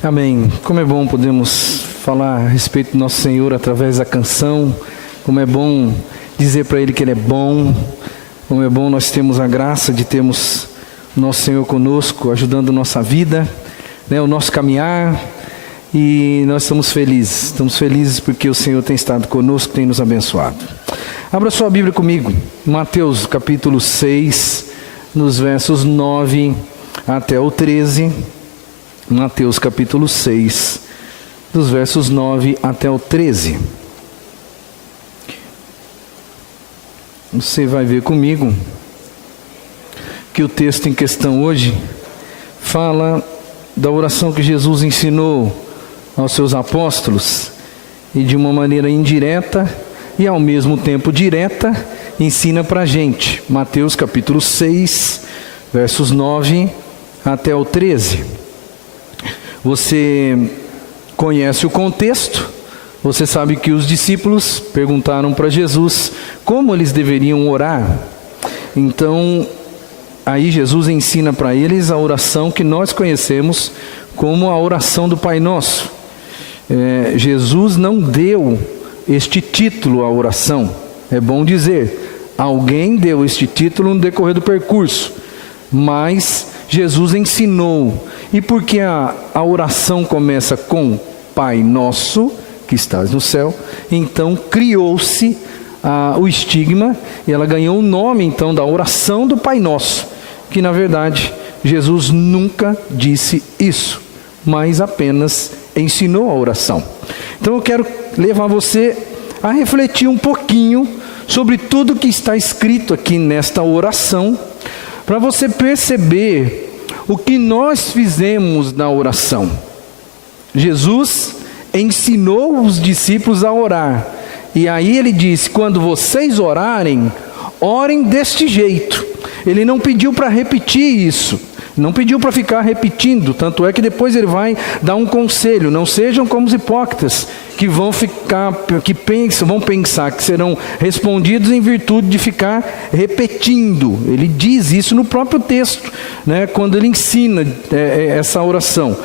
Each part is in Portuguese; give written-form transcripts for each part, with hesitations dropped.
Amém. Como é bom podemos falar a respeito do nosso Senhor através da canção. Como é bom dizer para Ele que Ele é bom. Como é bom nós termos a graça de termos o nosso Senhor conosco, ajudando a nossa vida, o nosso caminhar. E nós estamos felizes porque o Senhor tem estado conosco, tem nos abençoado. Abra sua Bíblia comigo, Mateus capítulo 6, nos versos 9 até o 13. Mateus capítulo 6, dos versos 9 até o 13. Você vai ver comigo que o texto em questão hoje fala da oração que Jesus ensinou aos seus apóstolos e de uma maneira indireta e ao mesmo tempo direta ensina para a gente. Mateus capítulo 6, versos 9 até o 13. Você conhece o contexto, você sabe que os discípulos perguntaram para Jesus como eles deveriam orar. Então, aí Jesus ensina para eles a oração que nós conhecemos como a oração do Pai Nosso. Jesus não deu este título à oração, é bom dizer, alguém deu este título no decorrer do percurso, mas Jesus ensinou. E porque a oração começa com Pai Nosso, que estás no céu, então criou-se o estigma, e ela ganhou o nome então da oração do Pai Nosso, que na verdade Jesus nunca disse isso, mas apenas ensinou a oração. Então eu quero levar você a refletir um pouquinho sobre tudo que está escrito aqui nesta oração, para você perceber o que nós fizemos na oração. Jesus ensinou os discípulos a orar. E aí ele disse, quando vocês orarem, orem deste jeito. Ele não pediu para repetir isso. Não pediu para ficar repetindo. Tanto é que depois ele vai dar um conselho. Não sejam como os hipócritas, que vão pensar que serão respondidos em virtude de ficar repetindo. Ele diz isso no próprio texto, quando ele ensina essa oração.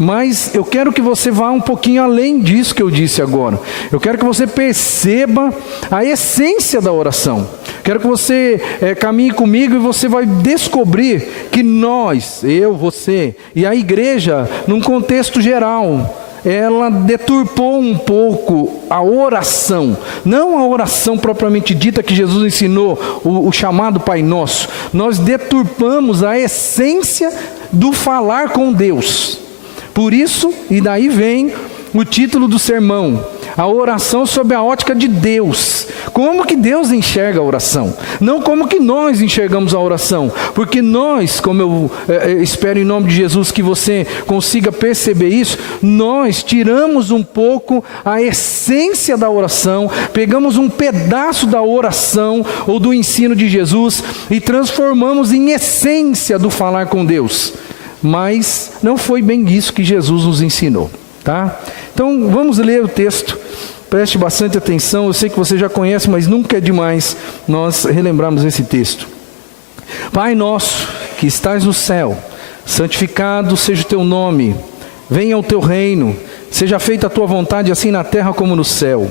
Mas eu quero que você vá um pouquinho além disso que eu disse agora. Eu quero que você perceba a essência da oração. Quero que você caminhe comigo e você vai descobrir que nós, eu, você e a igreja, num contexto geral, ela deturpou um pouco a oração. Não a oração propriamente dita que Jesus ensinou, o chamado Pai Nosso. Nós deturpamos a essência do falar com Deus. Por isso, e daí vem o título do sermão, a oração sob a ótica de Deus. Como que Deus enxerga a oração? Não como que nós enxergamos a oração. Porque nós, como eu espero em nome de Jesus que você consiga perceber isso, nós tiramos um pouco a essência da oração, pegamos um pedaço da oração ou do ensino de Jesus e transformamos em essência do falar com Deus. Mas não foi bem isso que Jesus nos ensinou, tá? Então vamos ler o texto, preste bastante atenção. Eu sei que você já conhece, mas nunca é demais nós relembrarmos esse texto. Pai nosso que estás no céu, santificado seja o teu nome, venha o teu reino, seja feita a tua vontade assim na terra como no céu.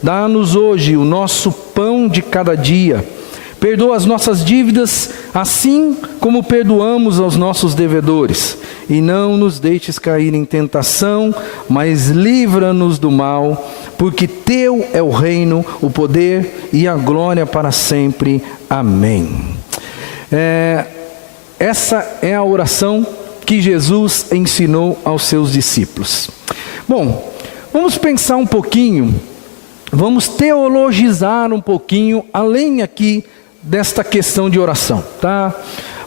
Dá-nos hoje o nosso pão de cada dia. Perdoa as nossas dívidas, assim como perdoamos aos nossos devedores. E não nos deixes cair em tentação, mas livra-nos do mal, porque teu é o reino, o poder e a glória para sempre. Amém. Essa é a oração que Jesus ensinou aos seus discípulos. Bom, vamos pensar um pouquinho, vamos teologizar um pouquinho, além aqui desta questão de oração, tá?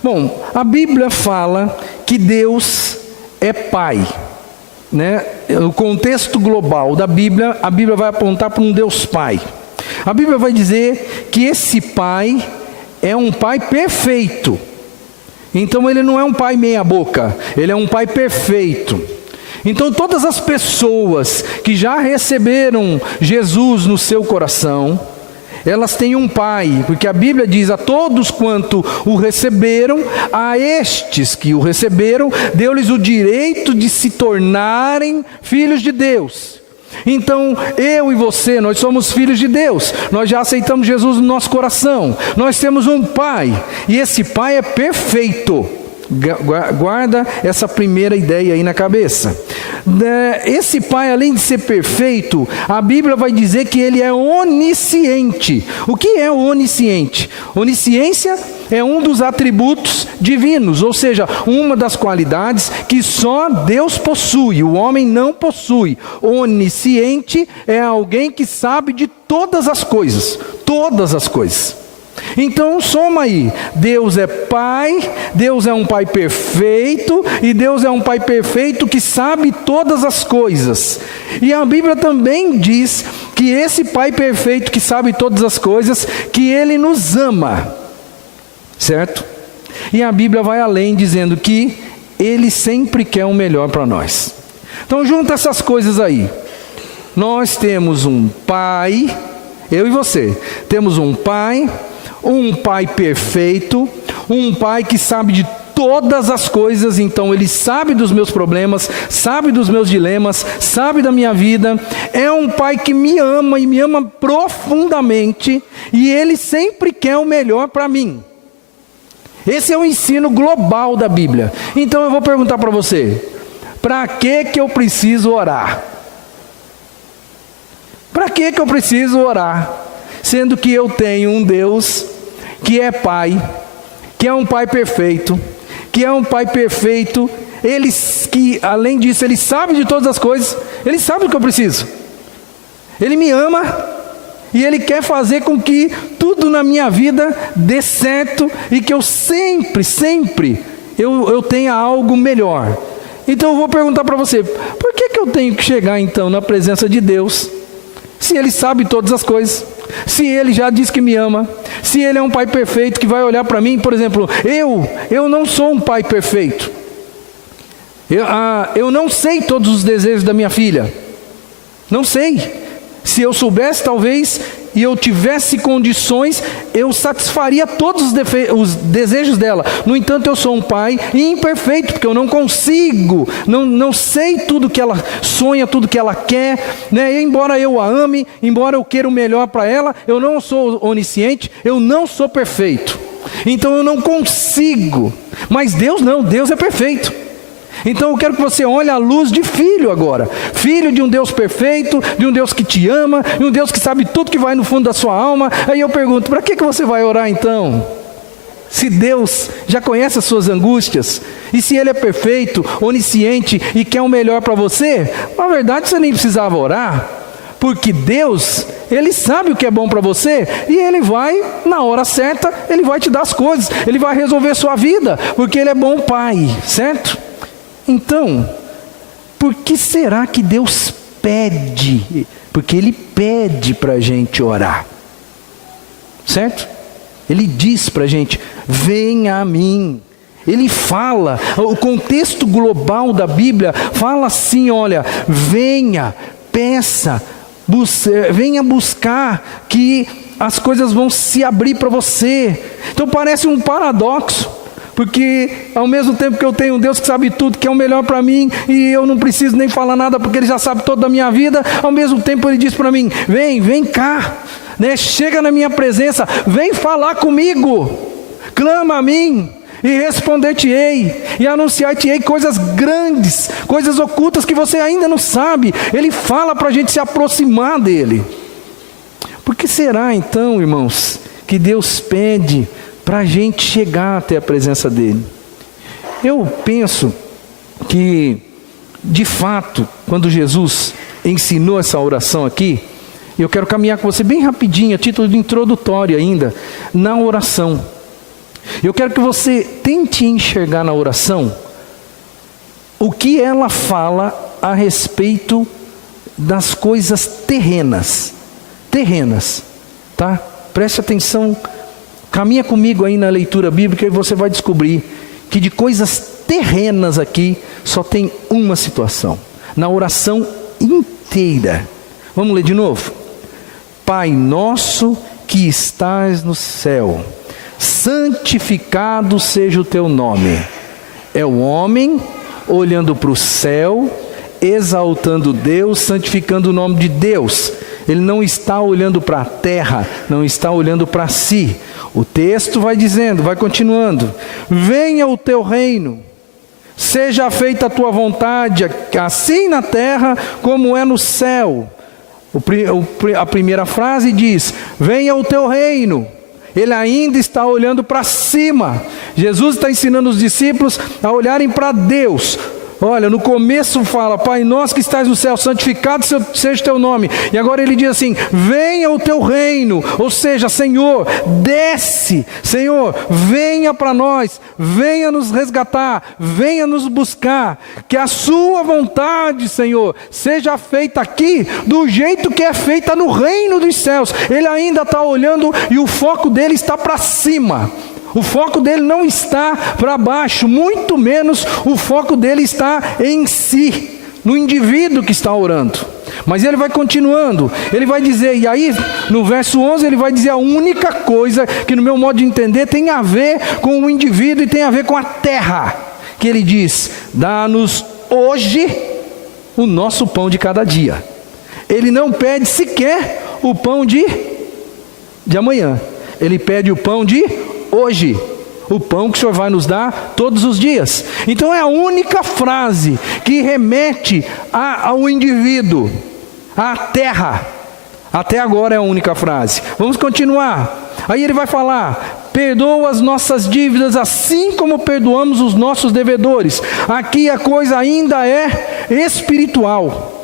Bom, a Bíblia fala que Deus é Pai, No contexto global da Bíblia, a Bíblia vai apontar para um Deus Pai. A Bíblia vai dizer que esse Pai é um Pai perfeito. Então ele não é um Pai meia boca, ele é um Pai perfeito. Então todas as pessoas que já receberam Jesus no seu coração, Elas têm um pai, porque a Bíblia diz: a todos quanto o receberam, a estes que o receberam, deu-lhes o direito de se tornarem filhos de Deus. Então, eu e você, nós somos filhos de Deus, nós já aceitamos Jesus no nosso coração, nós temos um pai, e esse pai é perfeito. Guarda essa primeira ideia aí na cabeça. Esse pai, além de ser perfeito, a Bíblia vai dizer que ele é onisciente. O que é onisciente? Onisciência é um dos atributos divinos, ou seja, uma das qualidades que só Deus possui, o homem não possui. Onisciente é alguém que sabe de todas as coisas, todas as coisas. Então soma aí, Deus é Pai, Deus é um Pai perfeito, e Deus é um Pai perfeito que sabe todas as coisas. E a Bíblia também diz que esse Pai perfeito que sabe todas as coisas, que Ele nos ama, certo? E a Bíblia vai além, dizendo que Ele sempre quer o melhor para nós. Então junta essas coisas aí. Nós temos um Pai, eu e você, temos um Pai perfeito, um Pai que sabe de todas as coisas. Então Ele sabe dos meus problemas, sabe dos meus dilemas, sabe da minha vida. É um Pai que me ama e me ama profundamente, e Ele sempre quer o melhor para mim. Esse é o ensino global da Bíblia. Então eu vou perguntar para você: para que eu preciso orar? Para que eu preciso orar? Sendo que eu tenho um Deus que é Pai, que é um Pai perfeito, Ele que, além disso, Ele sabe de todas as coisas, Ele sabe do que eu preciso, Ele me ama, e Ele quer fazer com que tudo na minha vida dê certo, e que eu sempre eu tenha algo melhor. Então eu vou perguntar para você: por que eu tenho que chegar então na presença de Deus, se Ele sabe todas as coisas, se Ele já diz que me ama, se Ele é um Pai perfeito que vai olhar para mim? Por exemplo, eu não sou um pai perfeito, eu não sei todos os desejos da minha filha, não sei. Se eu soubesse, talvez, e eu tivesse condições, eu satisfaria todos os desejos dela. No entanto, eu sou um pai imperfeito, porque eu não consigo, não sei tudo que ela sonha, tudo que ela quer, né? E embora eu a ame, embora eu queira o melhor para ela, eu não sou onisciente, eu não sou perfeito. Então eu não consigo. Mas Deus não, Deus é perfeito. Então eu quero que você olhe à luz de filho agora. Filho de um Deus perfeito, de um Deus que te ama, de um Deus que sabe tudo que vai no fundo da sua alma. Aí eu pergunto: para que você vai orar então? Se Deus já conhece as suas angústias, e se Ele é perfeito, onisciente e quer o melhor para você, na verdade você nem precisava orar, porque Deus, Ele sabe o que é bom para você, e Ele vai, na hora certa, Ele vai te dar as coisas, Ele vai resolver a sua vida, porque Ele é bom Pai, certo? Então, por que será que Deus pede? Porque Ele pede para a gente orar, certo? Ele diz para a gente: venha a mim. Ele fala, o contexto global da Bíblia fala assim: olha, venha, peça, venha buscar, que as coisas vão se abrir para você. Então parece um paradoxo, porque ao mesmo tempo que eu tenho um Deus que sabe tudo, que é o melhor para mim, e eu não preciso nem falar nada porque Ele já sabe toda a minha vida, ao mesmo tempo Ele diz para mim: vem cá, né? Chega na minha presença, vem falar comigo, clama a mim e responder-te-ei, e anunciar-te-ei coisas grandes, coisas ocultas que você ainda não sabe. Ele fala para a gente se aproximar dEle. Por que será então, irmãos, que Deus pede para a gente chegar até a presença dEle? Eu penso que, de fato, quando Jesus ensinou essa oração aqui, eu quero caminhar com você bem rapidinho, a título de introdutório ainda, na oração. Eu quero que você tente enxergar na oração o que ela fala a respeito das coisas terrenas, tá? Preste atenção. Caminha comigo aí na leitura bíblica e você vai descobrir que de coisas terrenas aqui só tem uma situação, na oração inteira. Vamos ler de novo? Pai nosso que estás no céu, santificado seja o teu nome. É o homem olhando para o céu, exaltando Deus, santificando o nome de Deus. Ele não está olhando para a terra, não está olhando para si. O texto vai dizendo, vai continuando: venha o teu reino, seja feita a tua vontade, assim na terra como é no céu. A primeira frase diz: venha o teu reino. Ele ainda está olhando para cima. Jesus está ensinando os discípulos a olharem para Deus. Olha, no começo fala: Pai nosso que estás no céu, santificado seja o teu nome. E agora ele diz assim: venha o teu reino. Ou seja, Senhor, desce. Senhor, venha para nós. Venha nos resgatar. Venha nos buscar. Que a sua vontade, Senhor, seja feita aqui do jeito que é feita no reino dos céus. Ele ainda está olhando e o foco dele está para cima. O foco dele não está para baixo, muito menos o foco dele está em si, no indivíduo que está orando. Mas ele vai continuando, ele vai dizer, e aí no verso 11 ele vai dizer a única coisa que no meu modo de entender tem a ver com o indivíduo e tem a ver com a terra, que ele diz: dá-nos hoje o nosso pão de cada dia. Ele não pede sequer o pão de amanhã, ele pede o pão de hoje, o pão que o Senhor vai nos dar todos os dias. Então é a única frase que remete ao indivíduo, à terra. Até agora é a única frase. Vamos continuar. Aí ele vai falar: perdoa as nossas dívidas assim como perdoamos os nossos devedores. Aqui a coisa ainda é espiritual.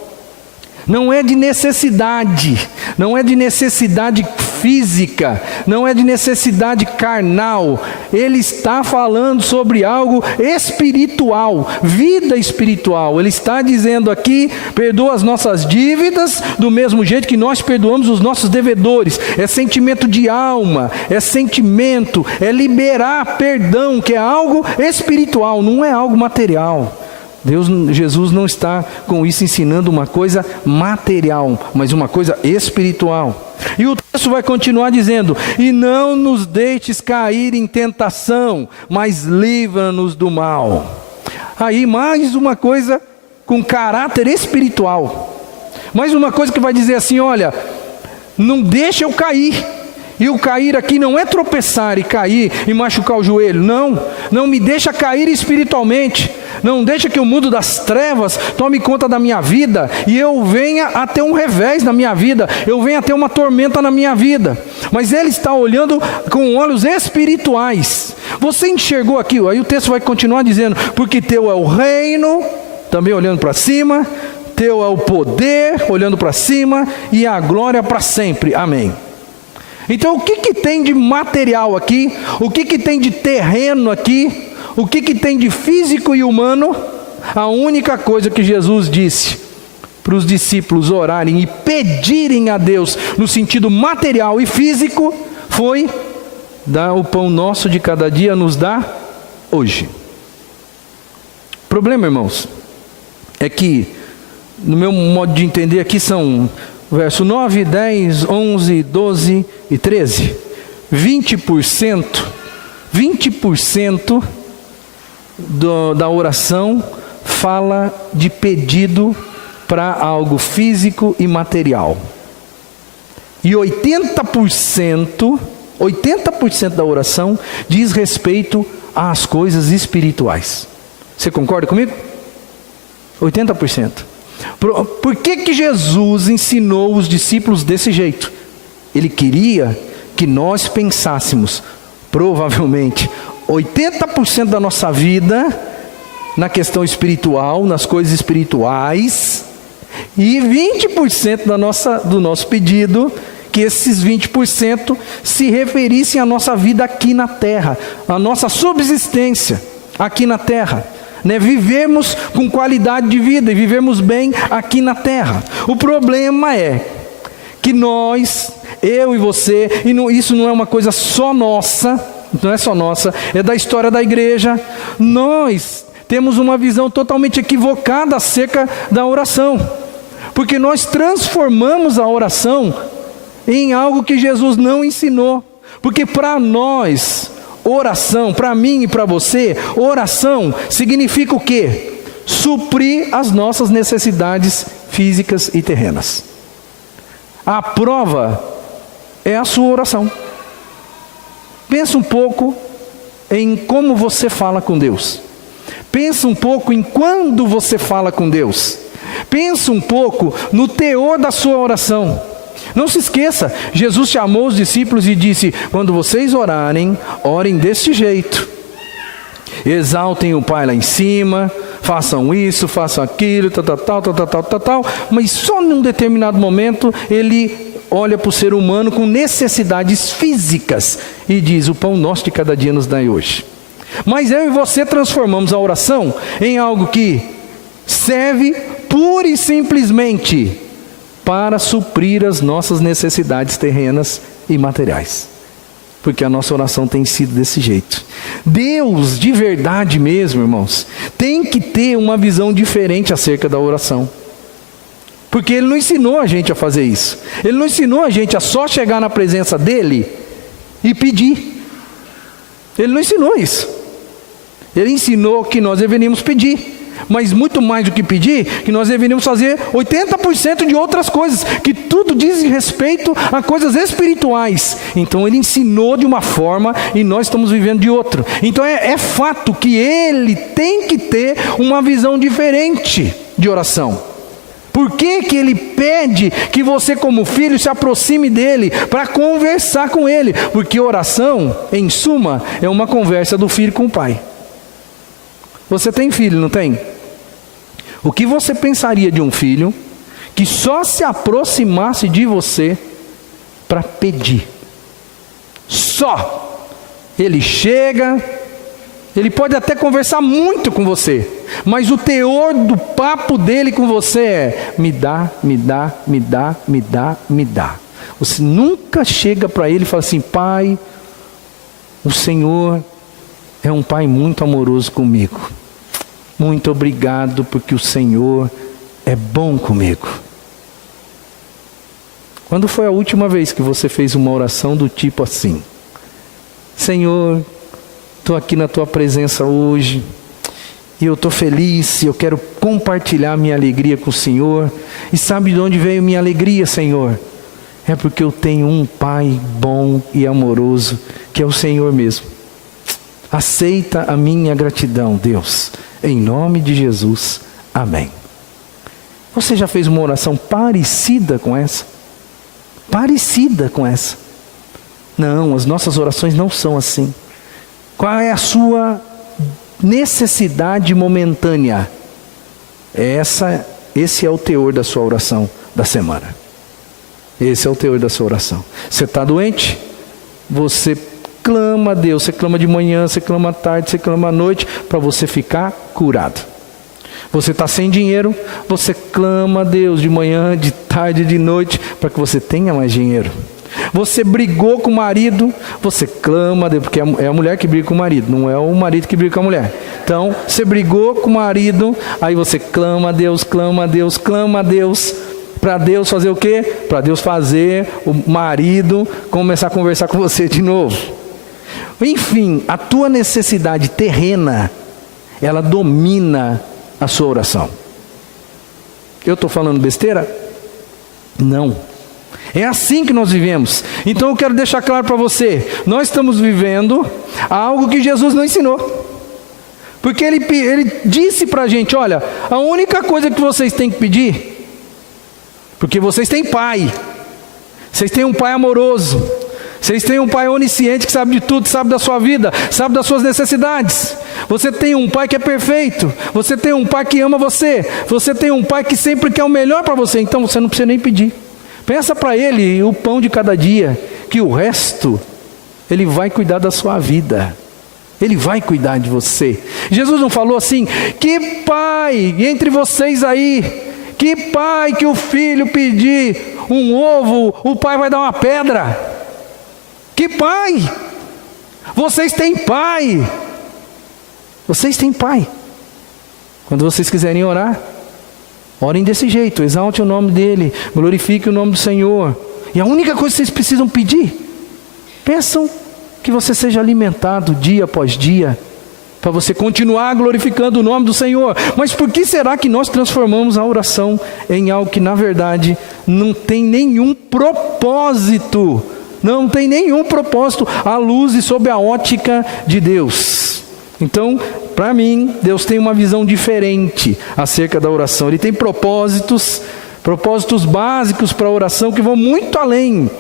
Não é de necessidade, não é de necessidade física, não é de necessidade carnal. Ele está falando sobre algo espiritual, vida espiritual. Ele está dizendo aqui: perdoa as nossas dívidas do mesmo jeito que nós perdoamos os nossos devedores. É sentimento de alma, é sentimento, é liberar perdão, que é algo espiritual, não é algo material. Jesus não está com isso ensinando uma coisa material, mas uma coisa espiritual. E o texto vai continuar dizendo: e não nos deixes cair em tentação, mas livra-nos do mal. Aí mais uma coisa com caráter espiritual, mais uma coisa que vai dizer assim: olha, não deixa eu cair. E o cair aqui não é tropeçar e cair e machucar o joelho, não me deixa cair espiritualmente, não deixa que o mundo das trevas tome conta da minha vida e eu venha a ter um revés na minha vida, eu venha a ter uma tormenta na minha vida. Mas ele está olhando com olhos espirituais. Você enxergou aqui? Aí o texto vai continuar dizendo: porque teu é o reino, também olhando para cima, teu é o poder, olhando para cima, e a glória para sempre, amém. Então o que tem de material aqui? O que tem de terreno aqui? O que tem de físico e humano? A única coisa que Jesus disse para os discípulos orarem e pedirem a Deus no sentido material e físico foi: dá o pão nosso de cada dia, nos dá hoje. O problema, irmãos, é que no meu modo de entender aqui são verso 9, 10, 11, 12 e 13. 20% da oração fala de pedido para algo físico e material. E 80% da oração diz respeito às coisas espirituais. Você concorda comigo? 80%. Por que Jesus ensinou os discípulos desse jeito? Ele queria que nós pensássemos, provavelmente, 80% da nossa vida na questão espiritual, nas coisas espirituais, e 20% do nosso pedido, que esses 20% se referissem à nossa vida aqui na terra, à nossa subsistência aqui na terra. Vivemos com qualidade de vida e vivemos bem aqui na terra. O problema é que nós, eu e você, isso não é uma coisa só nossa, não é só nossa, é da história da igreja. Nós temos uma visão totalmente equivocada acerca da oração, porque nós transformamos a oração em algo que Jesus não ensinou. Porque para nós, oração, para mim e para você, oração significa o quê? Suprir as nossas necessidades físicas e terrenas. A prova é a sua oração. Pensa um pouco em como você fala com Deus. Pensa um pouco em quando você fala com Deus. Pensa um pouco no teor da sua oração. Não se esqueça, Jesus chamou os discípulos e disse: quando vocês orarem, orem desse jeito. Exaltem o Pai lá em cima, façam isso, façam aquilo, tal. Mas só num determinado momento ele olha para o ser humano com necessidades físicas e diz: o pão nosso de cada dia nos dai hoje. Mas eu e você transformamos a oração em algo que serve pura e simplesmente para suprir as nossas necessidades terrenas e materiais. Porque a nossa oração tem sido desse jeito. Deus, de verdade mesmo, irmãos, tem que ter uma visão diferente acerca da oração. Porque Ele não ensinou a gente a fazer isso. Ele não ensinou a gente a só chegar na presença dEle e pedir. Ele não ensinou isso. Ele ensinou que nós deveríamos pedir. Mas muito mais do que pedir, que nós deveríamos fazer 80% de outras coisas, que tudo diz respeito a coisas espirituais. Então Ele ensinou de uma forma e nós estamos vivendo de outra. Então é fato que Ele tem que ter uma visão diferente de oração. Por que que Ele pede que você como filho se aproxime dEle para conversar com Ele? Porque oração, em suma, é uma conversa do filho com o pai. Você tem filho, não tem? O que você pensaria de um filho que só se aproximasse de você para pedir? Só. Ele chega, ele pode até conversar muito com você, mas o teor do papo dele com você é: me dá, me dá, me dá, me dá, me dá. Você nunca chega para ele e fala assim: pai, o Senhor é um pai muito amoroso comigo. Muito obrigado porque o Senhor é bom comigo. Quando foi a última vez que você fez uma oração do tipo assim: Senhor, estou aqui na Tua presença hoje, e eu estou feliz, e eu quero compartilhar minha alegria com o Senhor. E sabe de onde veio minha alegria, Senhor? É porque eu tenho um Pai bom e amoroso, que é o Senhor mesmo. Aceita a minha gratidão, Deus. Em nome de Jesus, amém. Você já fez uma oração parecida com essa? Parecida com essa? Não, as nossas orações não são assim. Qual é a sua necessidade momentânea? Esse é o teor da sua oração da semana. Esse é o teor da sua oração. Você está doente? Você clama a Deus, você clama de manhã, você clama à tarde, você clama à noite, para você ficar curado. Você está sem dinheiro, você clama a Deus de manhã, de tarde, de noite, para que você tenha mais dinheiro. Você brigou com o marido, você clama a Deus, porque é a mulher que briga com o marido, não é o marido que briga com a mulher. Então, você brigou com o marido, aí você clama a Deus, clama a Deus, clama a Deus, para Deus fazer o quê? Para Deus fazer o marido começar a conversar com você de novo. Enfim, a tua necessidade terrena, ela domina a sua oração. Eu estou falando besteira? Não. É assim que nós vivemos. Então eu quero deixar claro para você: nós estamos vivendo algo que Jesus não ensinou. Porque ele disse para a gente: olha, a única coisa que vocês têm que pedir, porque vocês têm pai, vocês têm um pai amoroso, vocês têm um pai onisciente que sabe de tudo, sabe da sua vida, sabe das suas necessidades. Você tem um pai que é perfeito, você tem um pai que ama você, você tem um pai que sempre quer o melhor para você, então você não precisa nem pedir. Peça para Ele o pão de cada dia, que o resto Ele vai cuidar da sua vida. Ele vai cuidar de você. Jesus não falou assim: que pai entre vocês aí, que pai que o filho pedir um ovo, o pai vai dar uma pedra. Que pai? Vocês têm pai. Vocês têm pai. Quando vocês quiserem orar, orem desse jeito, exalte o nome dele, glorifique o nome do Senhor. E a única coisa que vocês precisam pedir, peçam que você seja alimentado dia após dia, para você continuar glorificando o nome do Senhor. Mas por que será que nós transformamos a oração em algo que na verdade não tem nenhum propósito? Não tem nenhum propósito à luz e sob a ótica de Deus. Então, para mim, Deus tem uma visão diferente acerca da oração. Ele tem propósitos básicos para a oração que vão muito além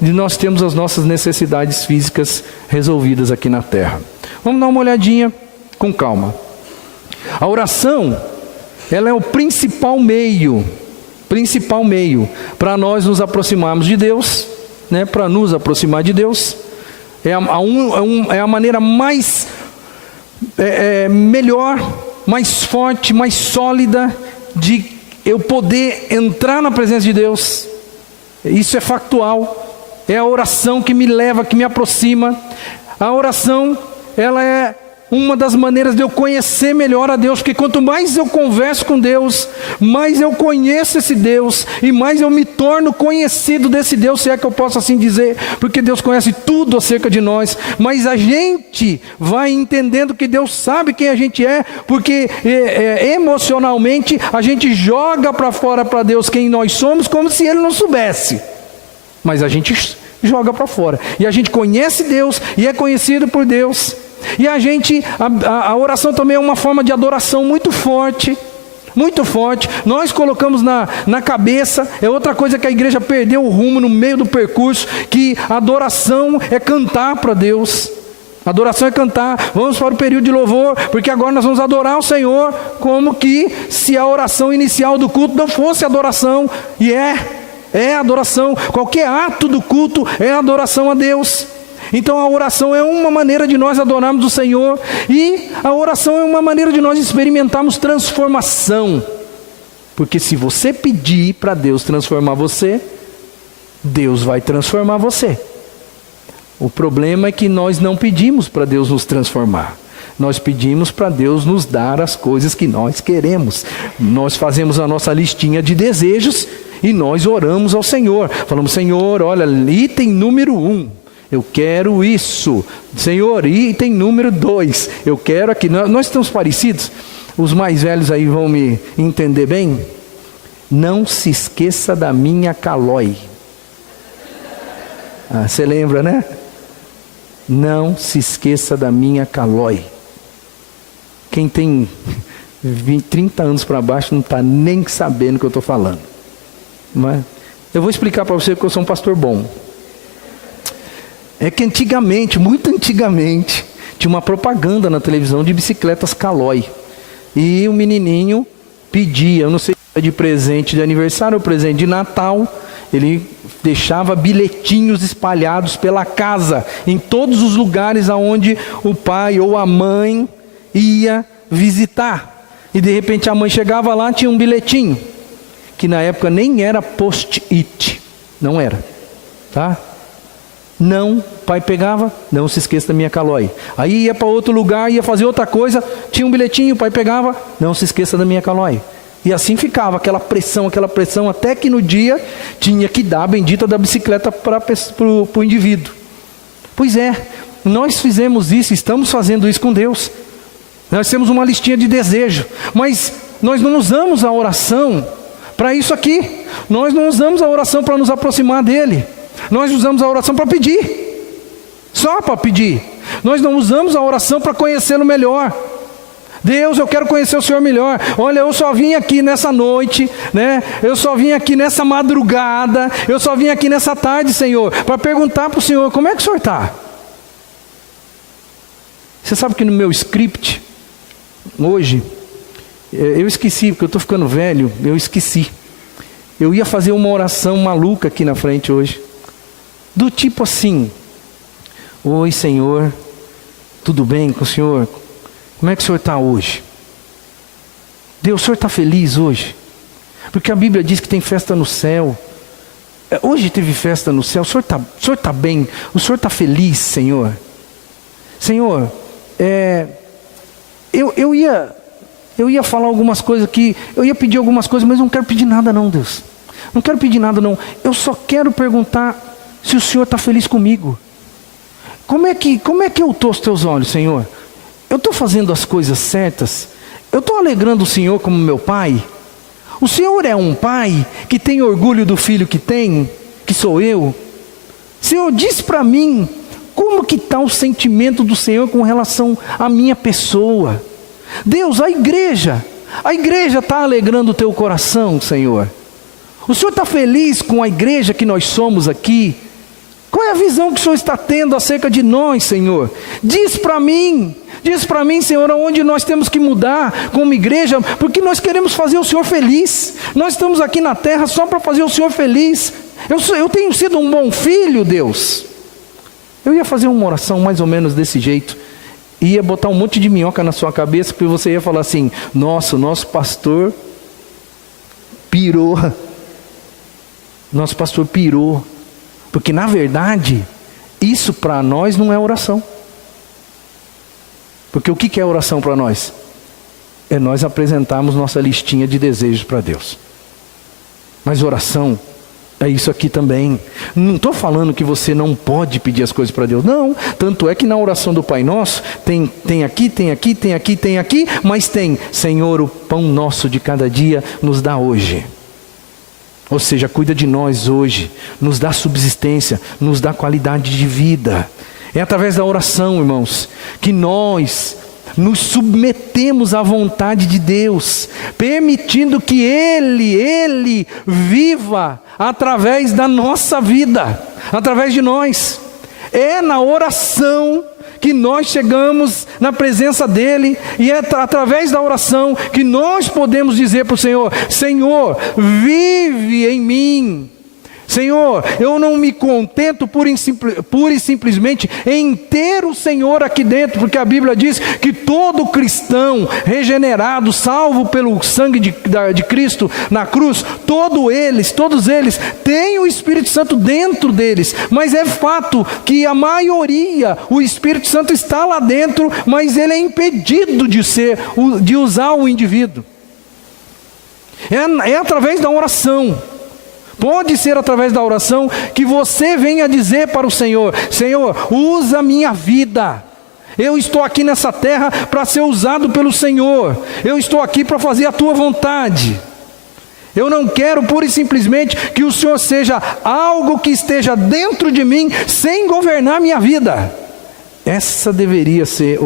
de nós termos as nossas necessidades físicas resolvidas aqui na terra. Vamos dar uma olhadinha com calma. A oração, ela é o principal meio para nós nos aproximarmos de Deus, né? Para nos aproximar de Deus. É a maneira mais melhor, mais forte, mais sólida de eu poder entrar na presença de Deus. Isso é factual. É a oração que me leva, que me aproxima. A oração, ela é uma das maneiras de eu conhecer melhor a Deus, porque quanto mais eu converso com Deus, mais eu conheço esse Deus, e mais eu me torno conhecido desse Deus, se é que eu posso assim dizer, porque Deus conhece tudo acerca de nós, mas a gente vai entendendo que Deus sabe quem a gente é, porque emocionalmente a gente joga para fora para Deus quem nós somos, como se Ele não soubesse, mas a gente joga para fora, e a gente conhece Deus, e é conhecido por Deus. E a oração também é uma forma de adoração muito forte, nós colocamos na cabeça, é outra coisa que a igreja perdeu o rumo no meio do percurso, que a adoração é cantar para Deus, adoração é cantar, vamos para o período de louvor, porque agora nós vamos adorar o Senhor, como que se a oração inicial do culto não fosse adoração, e é adoração, qualquer ato do culto é adoração a Deus. Então a oração é uma maneira de nós adorarmos o Senhor, e a oração é uma maneira de nós experimentarmos transformação, porque se você pedir para Deus transformar você, Deus vai transformar você. O problema é que nós não pedimos para Deus nos transformar, nós pedimos para Deus nos dar as coisas que nós queremos. Nós fazemos a nossa listinha de desejos e nós oramos ao Senhor, falamos: Senhor, olha, item número 1, eu quero isso. Senhor, item número 2, eu quero aqui. Nós estamos parecidos? Os mais velhos aí vão me entender bem. Não se esqueça da minha calói. Você lembra, né? Não se esqueça da minha calói. Quem tem 30 anos para baixo não está nem sabendo o que eu estou falando. Mas eu vou explicar para você que eu sou um pastor bom. É que antigamente, muito antigamente, tinha uma propaganda na televisão de bicicletas Caloi. E o menininho pedia, eu não sei se era de presente de aniversário ou presente de Natal, ele deixava bilhetinhos espalhados pela casa, em todos os lugares aonde o pai ou a mãe ia visitar. E de repente a mãe chegava lá, tinha um bilhetinho, que na época nem era post-it, não era, tá? Não, o pai pegava, não se esqueça da minha calói. Aí ia para outro lugar, ia fazer outra coisa, tinha um bilhetinho, o pai pegava, não se esqueça da minha calói. E assim ficava, aquela pressão, até que no dia tinha que dar a bendita da bicicleta para o indivíduo. Pois é, nós fizemos isso, estamos fazendo isso com Deus. Nós temos uma listinha de desejo, mas nós não usamos a oração para isso aqui. Nós não usamos a oração para nos aproximar dEle. Nós usamos a oração para pedir, só para pedir. Nós não usamos a oração para conhecê-lo melhor. Deus, eu quero conhecer o Senhor melhor. Olha, eu só vim aqui nessa noite, né? Eu só vim aqui nessa madrugada, eu só vim aqui nessa tarde, Senhor, para perguntar para o Senhor, como é que o Senhor está? Você sabe que no meu script, hoje, eu esqueci, porque eu estou ficando velho, eu esqueci. Eu ia fazer uma oração maluca aqui na frente hoje. Do tipo assim: oi Senhor, tudo bem com o Senhor? Como é que o Senhor está hoje? Deus, o Senhor está feliz hoje? Porque a Bíblia diz que tem festa no céu. Hoje teve festa no céu, o Senhor está bem? O Senhor está feliz, Senhor? Senhor, eu ia falar algumas coisas aqui, eu ia pedir algumas coisas, mas não quero pedir nada não, Deus. Não quero pedir nada não. Eu só quero perguntar se o Senhor está feliz comigo. Como é que eu estou aos teus olhos, Senhor? Eu estou fazendo as coisas certas? Eu estou alegrando o Senhor como meu pai? O Senhor é um pai que tem orgulho do filho que tem, que sou eu? Senhor, diz para mim, como que está o sentimento do Senhor com relação à minha pessoa? Deus, a igreja está alegrando o teu coração, Senhor? O Senhor está feliz com a igreja que nós somos aqui? Qual é a visão que o Senhor está tendo acerca de nós, Senhor? Diz para mim, Senhor, aonde nós temos que mudar como igreja, porque nós queremos fazer o Senhor feliz. Nós estamos aqui na terra só para fazer o Senhor feliz. Eu tenho sido um bom filho, Deus. Eu ia fazer uma oração mais ou menos desse jeito. Ia botar um monte de minhoca na sua cabeça, porque você ia falar assim: nossa, o nosso pastor pirou. Nosso pastor pirou. Porque na verdade, isso para nós não é oração. Porque o que é oração para nós? É nós apresentarmos nossa listinha de desejos para Deus. Mas oração é isso aqui também. Não estou falando que você não pode pedir as coisas para Deus. Não, tanto é que na oração do Pai Nosso, tem aqui, mas tem: Senhor, o pão nosso de cada dia nos dá hoje. Ou seja, cuida de nós hoje, nos dá subsistência, nos dá qualidade de vida. É através da oração, irmãos, que nós nos submetemos à vontade de Deus, permitindo que Ele viva através da nossa vida, através de nós. É na oração que nós chegamos na presença dEle, e é através da oração que nós podemos dizer para o Senhor: Senhor, vive em mim. Senhor, eu não me contento pura e simplesmente em ter o Senhor aqui dentro, porque a Bíblia diz que todo cristão regenerado, salvo pelo sangue de Cristo na cruz, todos eles têm o Espírito Santo dentro deles. Mas é fato que a maioria, o Espírito Santo está lá dentro, mas ele é impedido de usar o indivíduo. É através da oração. Pode ser através da oração que você venha dizer para o Senhor: Senhor, usa a minha vida. Eu estou aqui nessa terra para ser usado pelo Senhor. Eu estou aqui para fazer a tua vontade. Eu não quero pura e simplesmente que o Senhor seja algo que esteja dentro de mim sem governar a minha vida. Esse deveria ser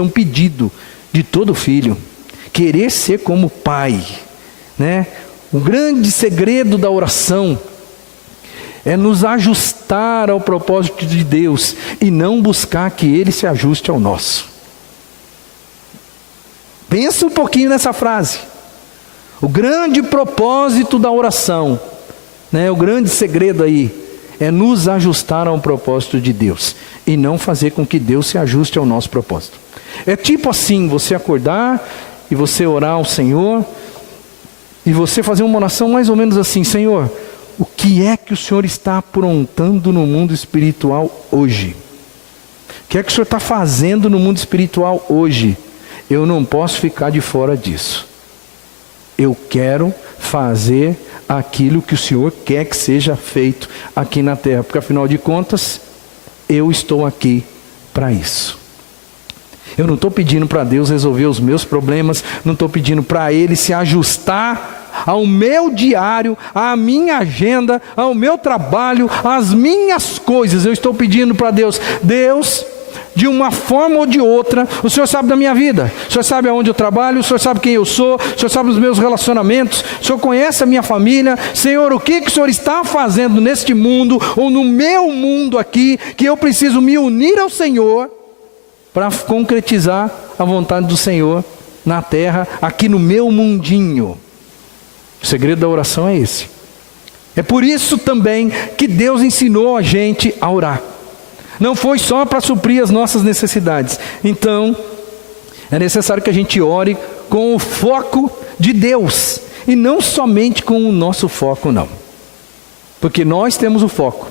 um pedido de todo filho. Querer ser como pai, né? O grande segredo da oração é nos ajustar ao propósito de Deus e não buscar que Ele se ajuste ao nosso. Pensa um pouquinho nessa frase. O grande propósito da oração, né, o grande segredo aí, é nos ajustar ao propósito de Deus e não fazer com que Deus se ajuste ao nosso propósito. É tipo assim, você acordar e você orar ao Senhor, e você fazer uma oração mais ou menos assim: Senhor, o que é que o Senhor está aprontando no mundo espiritual hoje? O que é que o Senhor está fazendo no mundo espiritual hoje? Eu não posso ficar de fora disso. Eu quero fazer aquilo que o Senhor quer que seja feito aqui na terra, porque afinal de contas, eu estou aqui para isso. Eu não estou pedindo para Deus resolver os meus problemas, não estou pedindo para Ele se ajustar ao meu diário, à minha agenda, ao meu trabalho, às minhas coisas. Eu estou pedindo para Deus: Deus, de uma forma ou de outra, o Senhor sabe da minha vida, o Senhor sabe aonde eu trabalho, o Senhor sabe quem eu sou, o Senhor sabe os meus relacionamentos, o Senhor conhece a minha família. Senhor, o que o Senhor está fazendo neste mundo, ou no meu mundo aqui, que eu preciso me unir ao Senhor para concretizar a vontade do Senhor na terra, aqui no meu mundinho. O segredo da oração é esse. É por isso também que Deus ensinou a gente a orar. Não foi só para suprir as nossas necessidades. Então, é necessário que a gente ore com o foco de Deus, e não somente com o nosso foco, não. Porque nós temos o foco.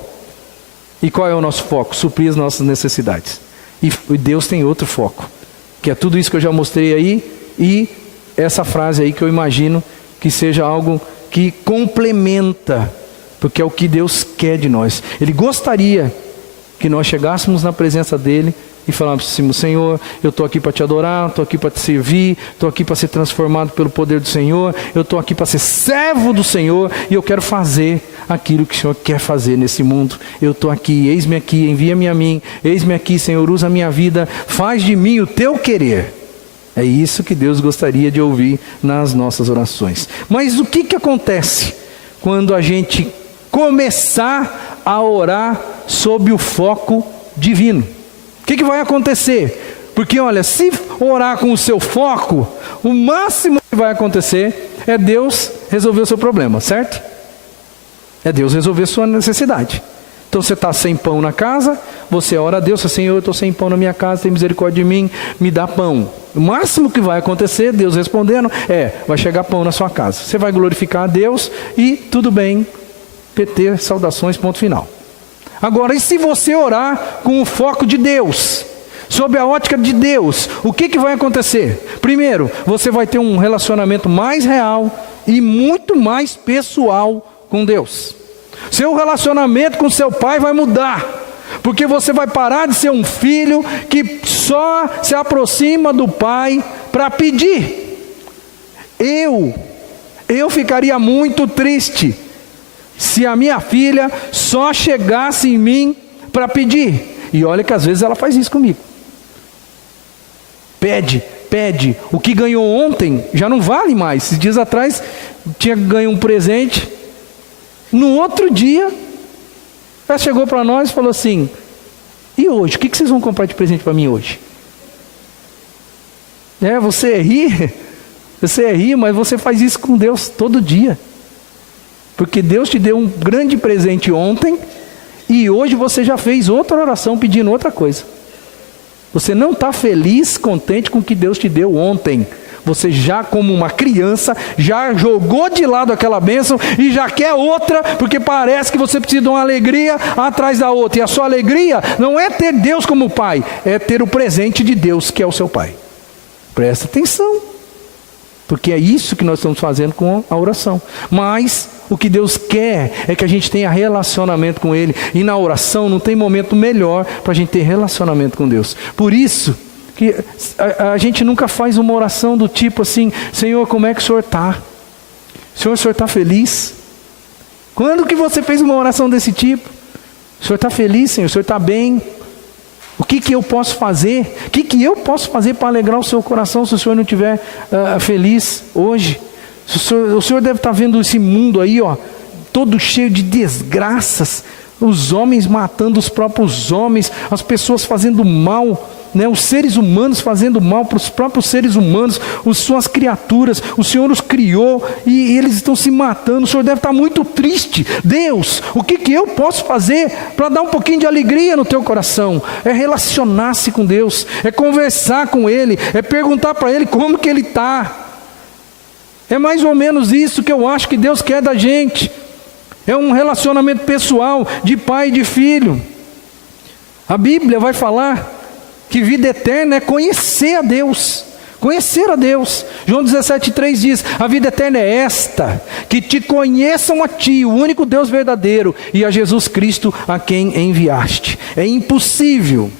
E qual é o nosso foco? Suprir as nossas necessidades. E Deus tem outro foco, que é tudo isso que eu já mostrei aí, e essa frase aí que eu imagino que seja algo que complementa, porque é o que Deus quer de nós. Ele gostaria que nós chegássemos na presença dele e falássemos: Senhor, eu estou aqui para te adorar, estou aqui para te servir, estou aqui para ser transformado pelo poder do Senhor, eu estou aqui para ser servo do Senhor, e eu quero fazer aquilo que o Senhor quer fazer nesse mundo. Eu estou aqui, eis-me aqui, envia-me a mim, eis-me aqui, Senhor, usa a minha vida, faz de mim o teu querer. É isso que Deus gostaria de ouvir nas nossas orações. Mas o que acontece quando a gente começar a orar sob o foco divino? O que vai acontecer? Porque olha, se orar com o seu foco, o máximo que vai acontecer é Deus resolver o seu problema, certo? É Deus resolver a sua necessidade. Então você está sem pão na casa, você ora a Deus, Senhor, eu estou sem pão na minha casa, tem misericórdia de mim, me dá pão. O máximo que vai acontecer, Deus respondendo, vai chegar pão na sua casa. Você vai glorificar a Deus e tudo bem, PT, saudações, ponto final. Agora, e se você orar com o foco de Deus, sob a ótica de Deus, o que vai acontecer? Primeiro, você vai ter um relacionamento mais real e muito mais pessoal com Deus. Seu relacionamento com seu pai vai mudar, porque você vai parar de ser um filho que só se aproxima do pai para pedir. Eu ficaria muito triste se a minha filha só chegasse em mim para pedir. E olha que às vezes ela faz isso comigo. Pede. O que ganhou ontem já não vale mais. Esses dias atrás tinha ganho um presente. No outro dia, ela chegou para nós e falou assim: e hoje? O que vocês vão comprar de presente para mim hoje? Você ri, mas você faz isso com Deus todo dia. Porque Deus te deu um grande presente ontem, e hoje você já fez outra oração pedindo outra coisa. Você não está feliz, contente com o que Deus te deu ontem. Você já, como uma criança, já jogou de lado aquela bênção e já quer outra, porque parece que você precisa de uma alegria atrás da outra. E a sua alegria não é ter Deus como pai, é ter o presente de Deus, que é o seu pai. Presta atenção, porque é isso que nós estamos fazendo com a oração. Mas o que Deus quer é que a gente tenha relacionamento com Ele. E na oração não tem momento melhor para a gente ter relacionamento com Deus. Por isso que a gente nunca faz uma oração do tipo assim: Senhor, como é que o Senhor está? Senhor, o Senhor está feliz? Quando que você fez uma oração desse tipo? O Senhor está feliz, Senhor? O Senhor está bem? O que eu posso fazer? O que eu posso fazer para alegrar o seu coração se o Senhor não estiver feliz hoje? O Senhor deve estar vendo esse mundo aí, todo cheio de desgraças, os homens matando os próprios homens, as pessoas fazendo mal, os seres humanos fazendo mal para os próprios seres humanos, suas criaturas. O Senhor os criou e eles estão se matando. O Senhor deve estar muito triste. Deus, o que eu posso fazer para dar um pouquinho de alegria no teu coração? É relacionar-se com Deus, é conversar com Ele, é perguntar para Ele como que Ele está. É mais ou menos isso que eu acho que Deus quer da gente. É um relacionamento pessoal de pai e de filho. A Bíblia vai falar que vida eterna é conhecer a Deus. Conhecer a Deus. João 17,3 diz: a vida eterna é esta, que te conheçam a ti, o único Deus verdadeiro, e a Jesus Cristo a quem enviaste. É impossível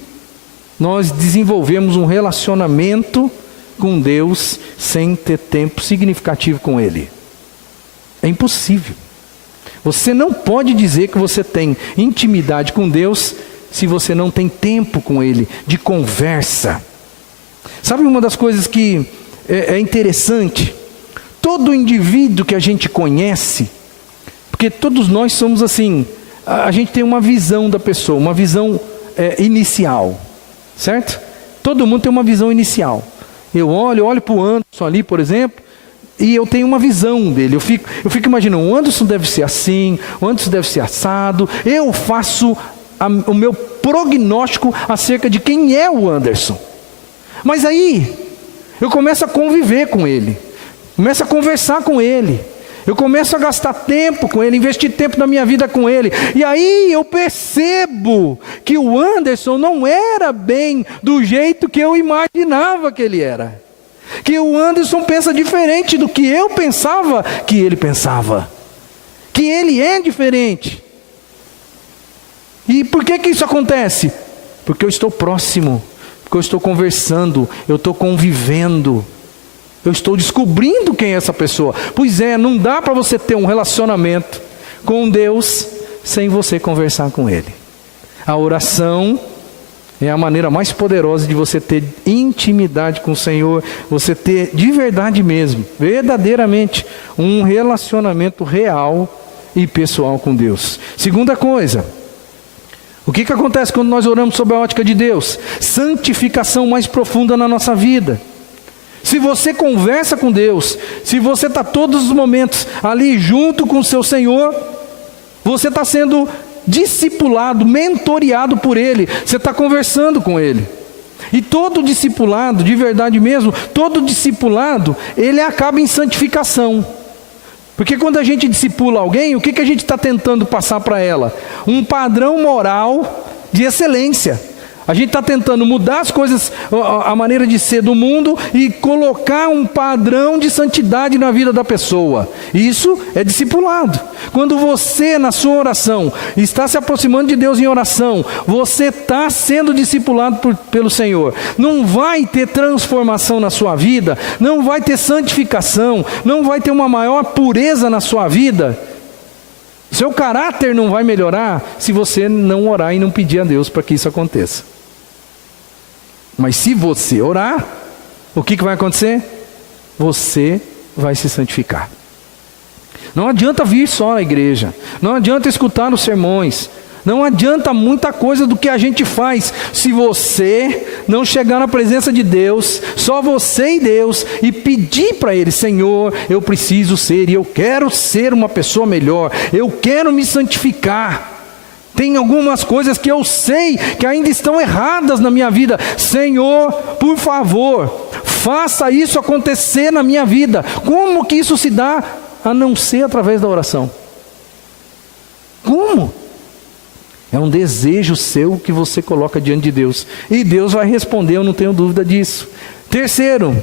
nós desenvolvermos um relacionamento com Deus sem ter tempo significativo com Ele. É impossível. Você não pode dizer que você tem intimidade com Deus se você não tem tempo com Ele, de conversa. Sabe uma das coisas que é interessante? Todo indivíduo que a gente conhece, porque todos nós somos assim, a gente tem uma visão da pessoa, uma visão inicial, certo? Todo mundo tem uma visão inicial. Eu olho para o Anderson ali, por exemplo, e eu tenho uma visão dele. Eu fico imaginando: o Anderson deve ser assim, o Anderson deve ser assado. Eu faço o meu prognóstico acerca de quem é o Anderson. Mas aí eu começo a conviver com ele, começo a conversar com ele, eu começo a gastar tempo com ele, investir tempo da minha vida com ele, e aí eu percebo que o Anderson não era bem do jeito que eu imaginava que ele era. Que o Anderson pensa diferente do que eu pensava que ele pensava. Que ele é diferente. E por que isso acontece? Porque eu estou próximo, porque eu estou conversando, eu estou convivendo, eu estou descobrindo quem é essa pessoa. Pois é, não dá para você ter um relacionamento com Deus sem você conversar com Ele. A oração é a maneira mais poderosa de você ter intimidade com o Senhor, você ter de verdade mesmo, verdadeiramente, um relacionamento real e pessoal com Deus. Segunda coisa, o que acontece quando nós oramos sob a ótica de Deus? Santificação mais profunda na nossa vida. Se você conversa com Deus, se você está todos os momentos ali junto com o seu Senhor, você está sendo discipulado, mentoreado por Ele, você está conversando com Ele. E todo discipulado, de verdade mesmo, todo discipulado, ele acaba em santificação. Porque quando a gente discipula alguém, o que a gente está tentando passar para ela? Um padrão moral de excelência. A gente está tentando mudar as coisas, a maneira de ser do mundo e colocar um padrão de santidade na vida da pessoa. Isso é discipulado. Quando você, na sua oração, está se aproximando de Deus em oração, você está sendo discipulado pelo Senhor. Não vai ter transformação na sua vida, não vai ter santificação, não vai ter uma maior pureza na sua vida. Seu caráter não vai melhorar se você não orar e não pedir a Deus para que isso aconteça. Mas se você orar, o que vai acontecer? Você vai se santificar. Não adianta vir só na igreja, não adianta escutar os sermões, não adianta muita coisa do que a gente faz, se você não chegar na presença de Deus, só você e Deus, e pedir para Ele: Senhor, eu preciso ser, e eu quero ser uma pessoa melhor, eu quero me santificar. Tem algumas coisas que eu sei que ainda estão erradas na minha vida. Senhor, por favor, faça isso acontecer na minha vida. Como que isso se dá? A não ser através da oração. Como? É um desejo seu que você coloca diante de Deus. E Deus vai responder, eu não tenho dúvida disso. Terceiro,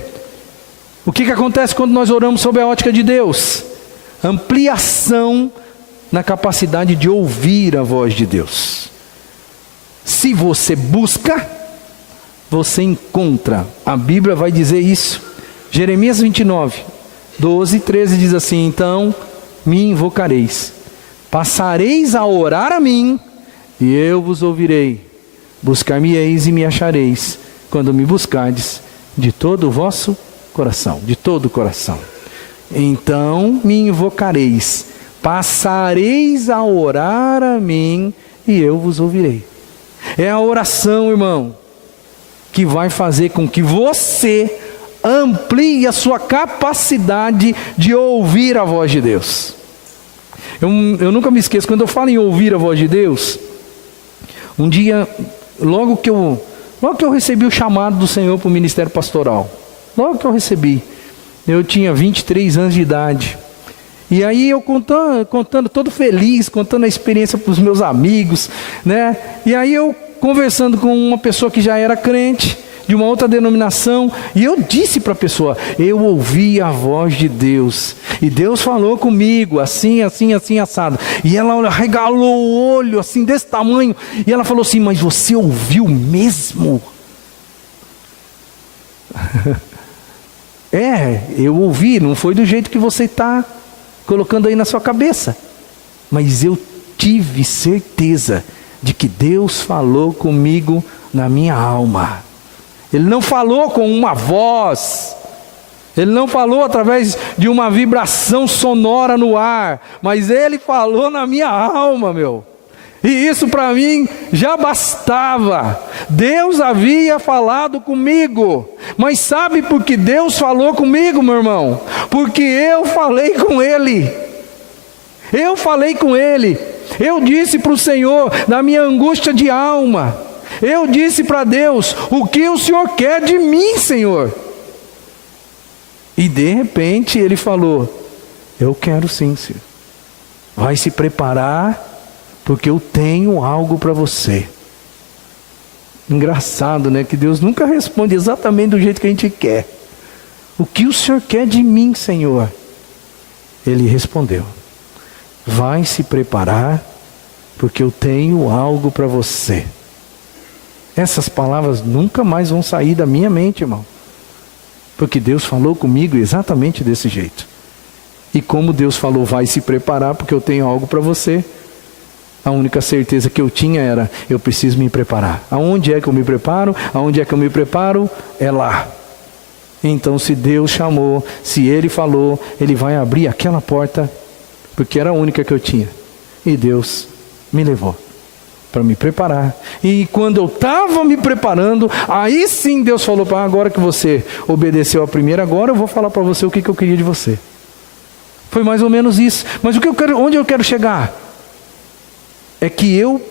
o que acontece quando nós oramos sob a ótica de Deus? Ampliação na capacidade de ouvir a voz de Deus. Se você busca, você encontra. A Bíblia vai dizer isso. Jeremias 29, 12 e 13 diz assim: então me invocareis, passareis a orar a mim, e eu vos ouvirei. Buscar-me-eis e me achareis, quando me buscardes de todo o vosso coração. De todo o coração. Então me invocareis, passareis a orar a mim, e eu vos ouvirei. É a oração, irmão, que vai fazer com que você amplie a sua capacidade de ouvir a voz de Deus. Eu nunca me esqueço, quando eu falo em ouvir a voz de Deus, um dia, logo que eu recebi o chamado do Senhor para o ministério pastoral, logo que eu recebi, eu tinha 23 anos de idade, e aí eu contando todo feliz, contando a experiência para os meus amigos, né? E aí eu conversando com uma pessoa que já era crente, de uma outra denominação, e eu disse para a pessoa: eu ouvi a voz de Deus, e Deus falou comigo, assim, assim, assim, assado. E ela regalou o olho, assim, desse tamanho, e ela falou assim: mas você ouviu mesmo? Eu ouvi, não foi do jeito que você está colocando aí na sua cabeça, mas eu tive certeza de que Deus falou comigo na minha alma. Ele não falou com uma voz, Ele não falou através de uma vibração sonora no ar, mas Ele falou na minha alma, meu. E isso para mim já bastava. Deus havia falado comigo. Mas sabe por que Deus falou comigo, meu irmão? Porque eu falei com Ele. Eu falei com Ele. Eu disse para o Senhor, na minha angústia de alma, eu disse para Deus: o que o Senhor quer de mim, Senhor? E de repente Ele falou: eu quero sim, Senhor. Vai se preparar, porque eu tenho algo para você. Engraçado, né? Que Deus nunca responde exatamente do jeito que a gente quer. O que o Senhor quer de mim, Senhor? Ele respondeu: vai se preparar, porque eu tenho algo para você. Essas palavras nunca mais vão sair da minha mente, irmão. Porque Deus falou comigo exatamente desse jeito. E como Deus falou, vai se preparar, porque eu tenho algo para você. A única certeza que eu tinha era, eu preciso me preparar. Aonde é que eu me preparo? Aonde é que eu me preparo? É lá. Então, se Deus chamou, se Ele falou, Ele vai abrir aquela porta, porque era a única que eu tinha. E Deus me levou para me preparar. E quando eu estava me preparando, aí sim Deus falou para agora que você obedeceu a primeira, agora eu vou falar para você o que eu queria de você. Foi mais ou menos isso. Mas o que eu quero, onde eu quero chegar? É que eu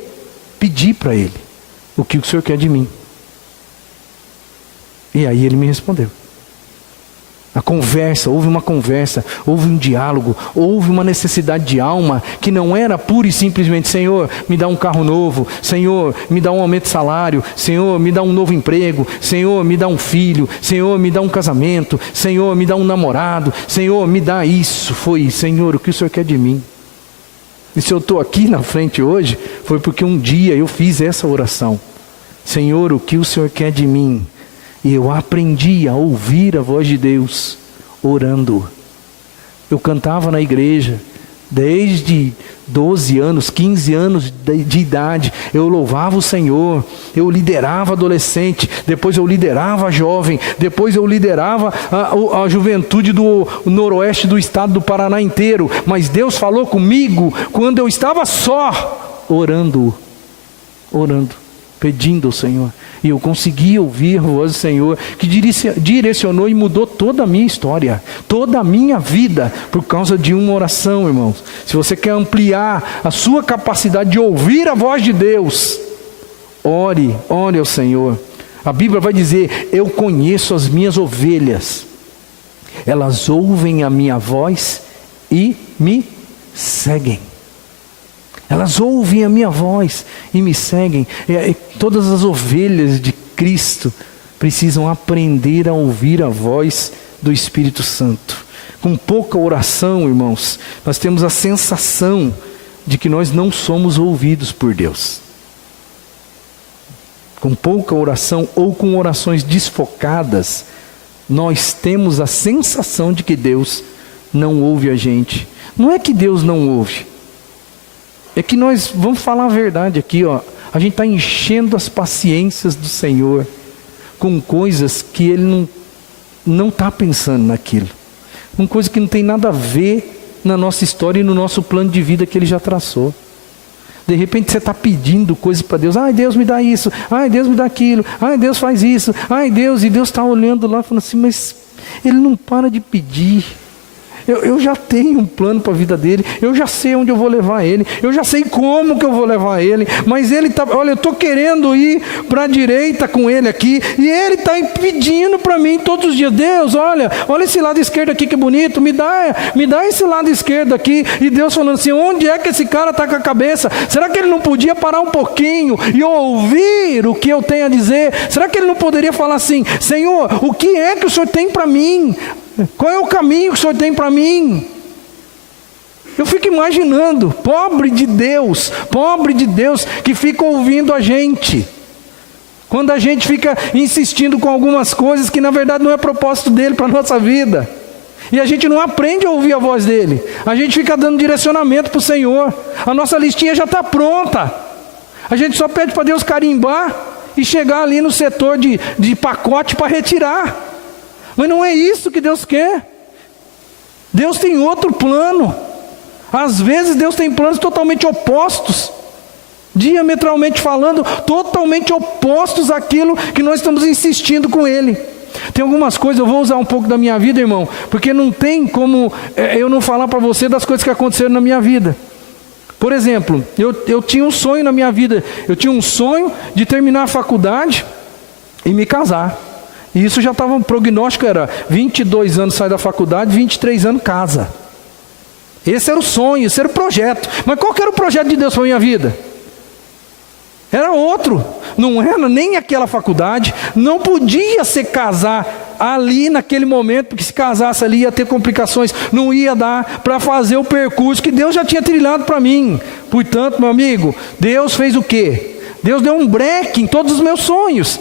pedi para Ele o que o Senhor quer de mim. E aí Ele me respondeu. Houve uma conversa, houve um diálogo, houve uma necessidade de alma que não era pura e simplesmente, Senhor, me dá um carro novo, Senhor, me dá um aumento de salário, Senhor, me dá um novo emprego, Senhor, me dá um filho, Senhor, me dá um casamento, Senhor, me dá um namorado, Senhor, me dá isso. Foi, Senhor, o que o Senhor quer de mim? E se eu estou aqui na frente hoje, foi porque um dia eu fiz essa oração. Senhor, o que o Senhor quer de mim? E eu aprendi a ouvir a voz de Deus orando. Eu cantava na igreja desde 12 anos, 15 anos de idade. Eu louvava o Senhor. Eu liderava adolescente, depois eu liderava jovem, depois eu liderava a juventude do noroeste do estado do Paraná inteiro. Mas Deus falou comigo quando eu estava só, orando, pedindo ao Senhor. E eu consegui ouvir a voz do Senhor, que direcionou e mudou toda a minha história, toda a minha vida, por causa de uma oração, irmãos. Se você quer ampliar a sua capacidade de ouvir a voz de Deus, ore ao Senhor. A Bíblia vai dizer, eu conheço as minhas ovelhas, elas ouvem a minha voz e me seguem. Elas ouvem a minha voz e me seguem. Todas as ovelhas de Cristo precisam aprender a ouvir a voz do Espírito Santo. Com pouca oração, irmãos, nós temos a sensação de que nós não somos ouvidos por Deus. Com pouca oração ou com orações desfocadas, nós temos a sensação de que Deus não ouve a gente. Não é que Deus não ouve. É que nós, vamos falar a verdade aqui, ó, a gente está enchendo as paciências do Senhor com coisas que Ele não está pensando naquilo. Com coisa que não tem nada a ver na nossa história e no nosso plano de vida que Ele já traçou. De repente você está pedindo coisas para Deus. Ai, Deus me dá isso. Ai, Deus me dá aquilo. Ai, Deus faz isso. Ai, Deus. E Deus está olhando lá falando assim, mas Ele não para de pedir. Eu já tenho um plano para a vida dele, eu já sei onde eu vou levar ele, eu já sei como que eu vou levar ele, mas ele está, olha, eu estou querendo ir para a direita com ele aqui, e ele está pedindo para mim todos os dias, Deus, olha esse lado esquerdo aqui que bonito, me dá esse lado esquerdo aqui, e Deus falando assim, onde é que esse cara está com a cabeça? Será que ele não podia parar um pouquinho e ouvir o que eu tenho a dizer? Será que ele não poderia falar assim, Senhor, o que é que o Senhor tem para mim? Qual é o caminho que o Senhor tem para mim? Eu fico imaginando, pobre de Deus que fica ouvindo a gente. Quando a gente fica insistindo com algumas coisas que na verdade não é propósito dele para a nossa vida. E a gente não aprende a ouvir a voz dele. A gente fica dando direcionamento para o Senhor. A nossa listinha já está pronta. A gente só pede para Deus carimbar e chegar ali no setor de pacote para retirar. Mas não é isso que Deus quer. Deus tem outro plano. Às vezes Deus tem planos totalmente opostos, diametralmente falando, totalmente opostos àquilo que nós estamos insistindo com Ele. Tem algumas coisas, eu vou usar um pouco da minha vida, irmão, porque não tem como eu não falar para você das coisas que aconteceram na minha vida. Por exemplo, eu tinha um sonho na minha vida. Eu tinha um sonho de terminar a faculdade e me casar. E isso já estava, um prognóstico era 22 anos sai da faculdade, 23 anos casa. Esse era o sonho, esse era o projeto. Mas qual que era o projeto de Deus para a minha vida? Era outro. Não era nem aquela faculdade, não podia ser casar ali naquele momento, porque se casasse ali ia ter complicações, não ia dar para fazer o percurso que Deus já tinha trilhado para mim. Portanto, meu amigo, Deus fez o quê? Deus deu um break em todos os meus sonhos.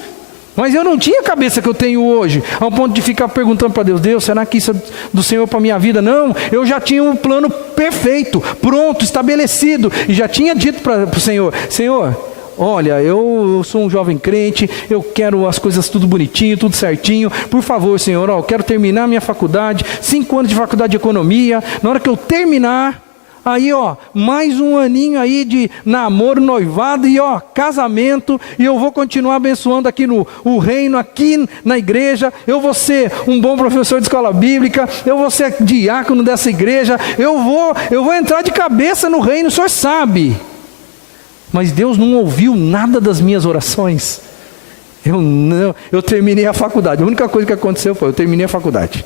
Mas eu não tinha a cabeça que eu tenho hoje, ao ponto de ficar perguntando para Deus: Deus, será que isso é do Senhor para a minha vida? Não, eu já tinha um plano perfeito, pronto, estabelecido, e já tinha dito para o Senhor: Senhor, olha, eu sou um jovem crente, eu quero as coisas tudo bonitinho, tudo certinho, por favor, Senhor, eu quero terminar minha faculdade, 5 anos de faculdade de economia, na hora que eu terminar, aí mais um aninho aí de namoro, noivado e casamento, e eu vou continuar abençoando aqui o reino, aqui na igreja, eu vou ser um bom professor de escola bíblica, eu vou ser diácono dessa igreja, eu vou entrar de cabeça no reino, o Senhor sabe. Mas Deus não ouviu nada das minhas orações. Eu terminei a faculdade, a única coisa que aconteceu foi, eu terminei a faculdade.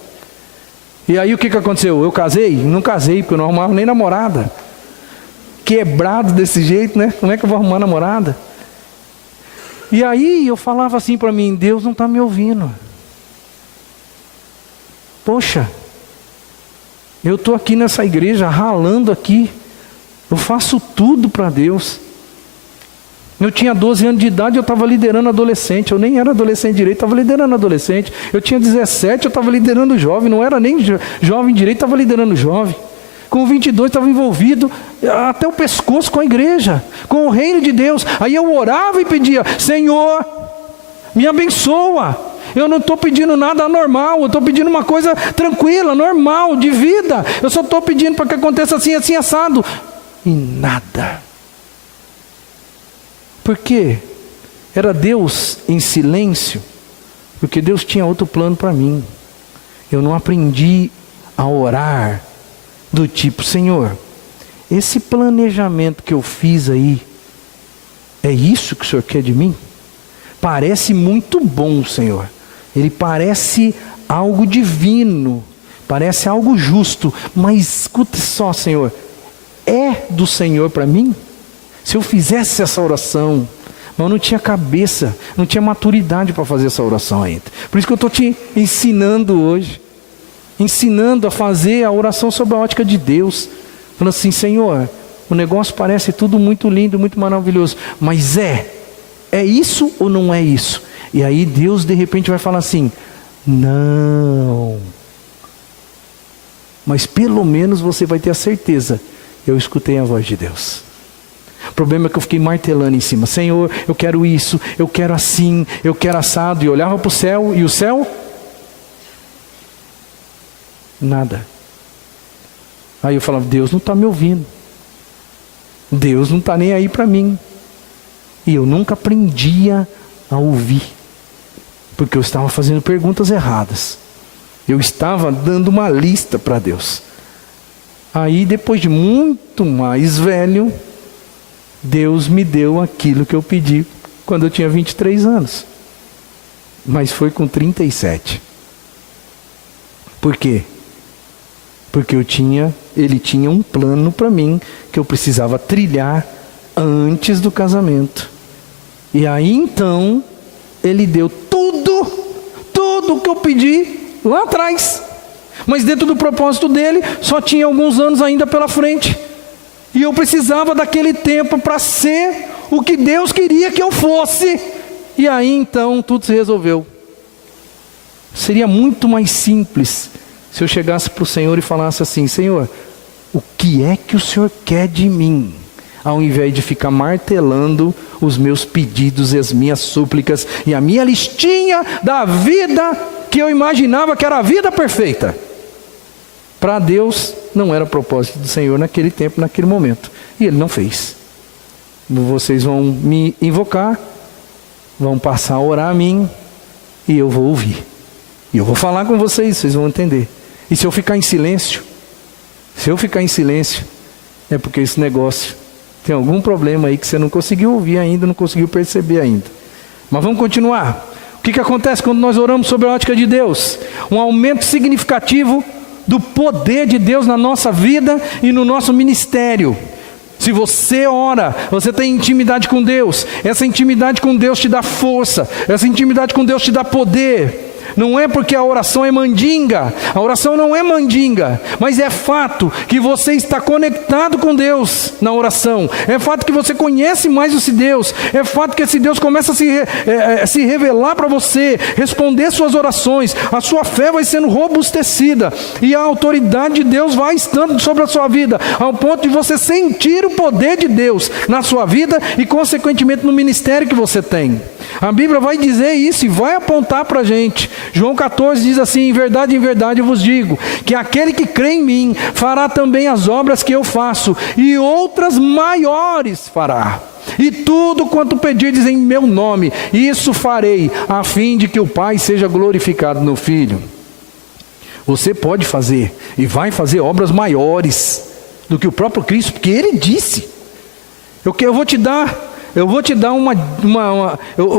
E aí o que aconteceu? Eu casei? Não casei, porque eu não arrumava nem namorada. Quebrado desse jeito, né? Como é que eu vou arrumar namorada? E aí eu falava assim para mim: Deus não está me ouvindo. Poxa, eu estou aqui nessa igreja, ralando aqui. Eu faço tudo para Deus. Eu tinha 12 anos de idade, eu estava liderando adolescente. Eu nem era adolescente direito, estava liderando adolescente. Eu tinha 17, eu estava liderando jovem. Não era nem jovem direito, estava liderando jovem. Com 22 estava envolvido até o pescoço com a igreja, com o reino de Deus. Aí eu orava e pedia: Senhor, me abençoa. Eu não estou pedindo nada anormal, eu estou pedindo uma coisa tranquila, normal, de vida. Eu só estou pedindo para que aconteça assim, assim, assado. E nada. Por quê? Era Deus em silêncio, porque Deus tinha outro plano para mim. Eu não aprendi a orar do tipo: Senhor, esse planejamento que eu fiz aí, é isso que o Senhor quer de mim? Parece muito bom, Senhor. Ele parece algo divino, parece algo justo, mas escuta só, Senhor, é do Senhor para mim? Se eu fizesse essa oração, mas eu não tinha cabeça, não tinha maturidade para fazer essa oração ainda. Por isso que eu estou te ensinando hoje, ensinando a fazer a oração sob a ótica de Deus, falando assim: Senhor, o negócio parece tudo muito lindo, muito maravilhoso, mas é isso ou não é isso? E aí Deus de repente vai falar assim: não, mas pelo menos você vai ter a certeza, eu escutei a voz de Deus. O problema é que eu fiquei martelando em cima: Senhor, eu quero isso, eu quero assim, eu quero assado. E olhava para o céu, e o céu? Nada. Aí eu falava: Deus não está me ouvindo. Deus não está nem aí para mim. E eu nunca aprendia a ouvir, porque eu estava fazendo perguntas erradas. Eu estava dando uma lista para Deus. Aí depois de muito mais velho, Deus me deu aquilo que eu pedi quando eu tinha 23 anos. Mas foi com 37. Por quê? Porque ele tinha um plano para mim que eu precisava trilhar antes do casamento. E aí então, ele deu tudo o que eu pedi lá atrás. Mas dentro do propósito dele, só tinha alguns anos ainda pela frente. E eu precisava daquele tempo para ser o que Deus queria que eu fosse. E aí então tudo se resolveu. Seria muito mais simples se eu chegasse para o Senhor e falasse assim: Senhor, o que é que o Senhor quer de mim? Ao invés de ficar martelando os meus pedidos e as minhas súplicas e a minha listinha da vida que eu imaginava que era a vida perfeita. Para Deus não era propósito do Senhor naquele tempo, naquele momento. E Ele não fez. Vocês vão me invocar, vão passar a orar a mim, e eu vou ouvir. E eu vou falar com vocês, vocês vão entender. E se eu ficar em silêncio, é porque esse negócio tem algum problema aí que você não conseguiu ouvir ainda, não conseguiu perceber ainda. Mas vamos continuar. O que acontece quando nós oramos sobre a ótica de Deus? Um aumento significativo do poder de Deus na nossa vida e no nosso ministério. Se você ora, você tem intimidade com Deus, essa intimidade com Deus te dá força, essa intimidade com Deus te dá poder. não é porque a oração é mandinga. A oração não é mandinga, mas é fato que você está conectado com Deus na oração. É fato que você conhece mais esse Deus. É fato que esse Deus começa a se revelar para você, responder suas orações. A sua fé vai sendo robustecida e a autoridade de Deus vai estando sobre a sua vida, ao ponto de você sentir o poder de Deus na sua vida e consequentemente no ministério que você tem. A Bíblia vai dizer isso e vai apontar para a gente. João 14 diz assim: em verdade eu vos digo, que aquele que crê em mim fará também as obras que eu faço, e outras maiores fará. E tudo quanto pedirdes em meu nome, isso farei, a fim de que o Pai seja glorificado no Filho. Você pode fazer e vai fazer obras maiores do que o próprio Cristo, porque Ele disse. Eu vou te dar eu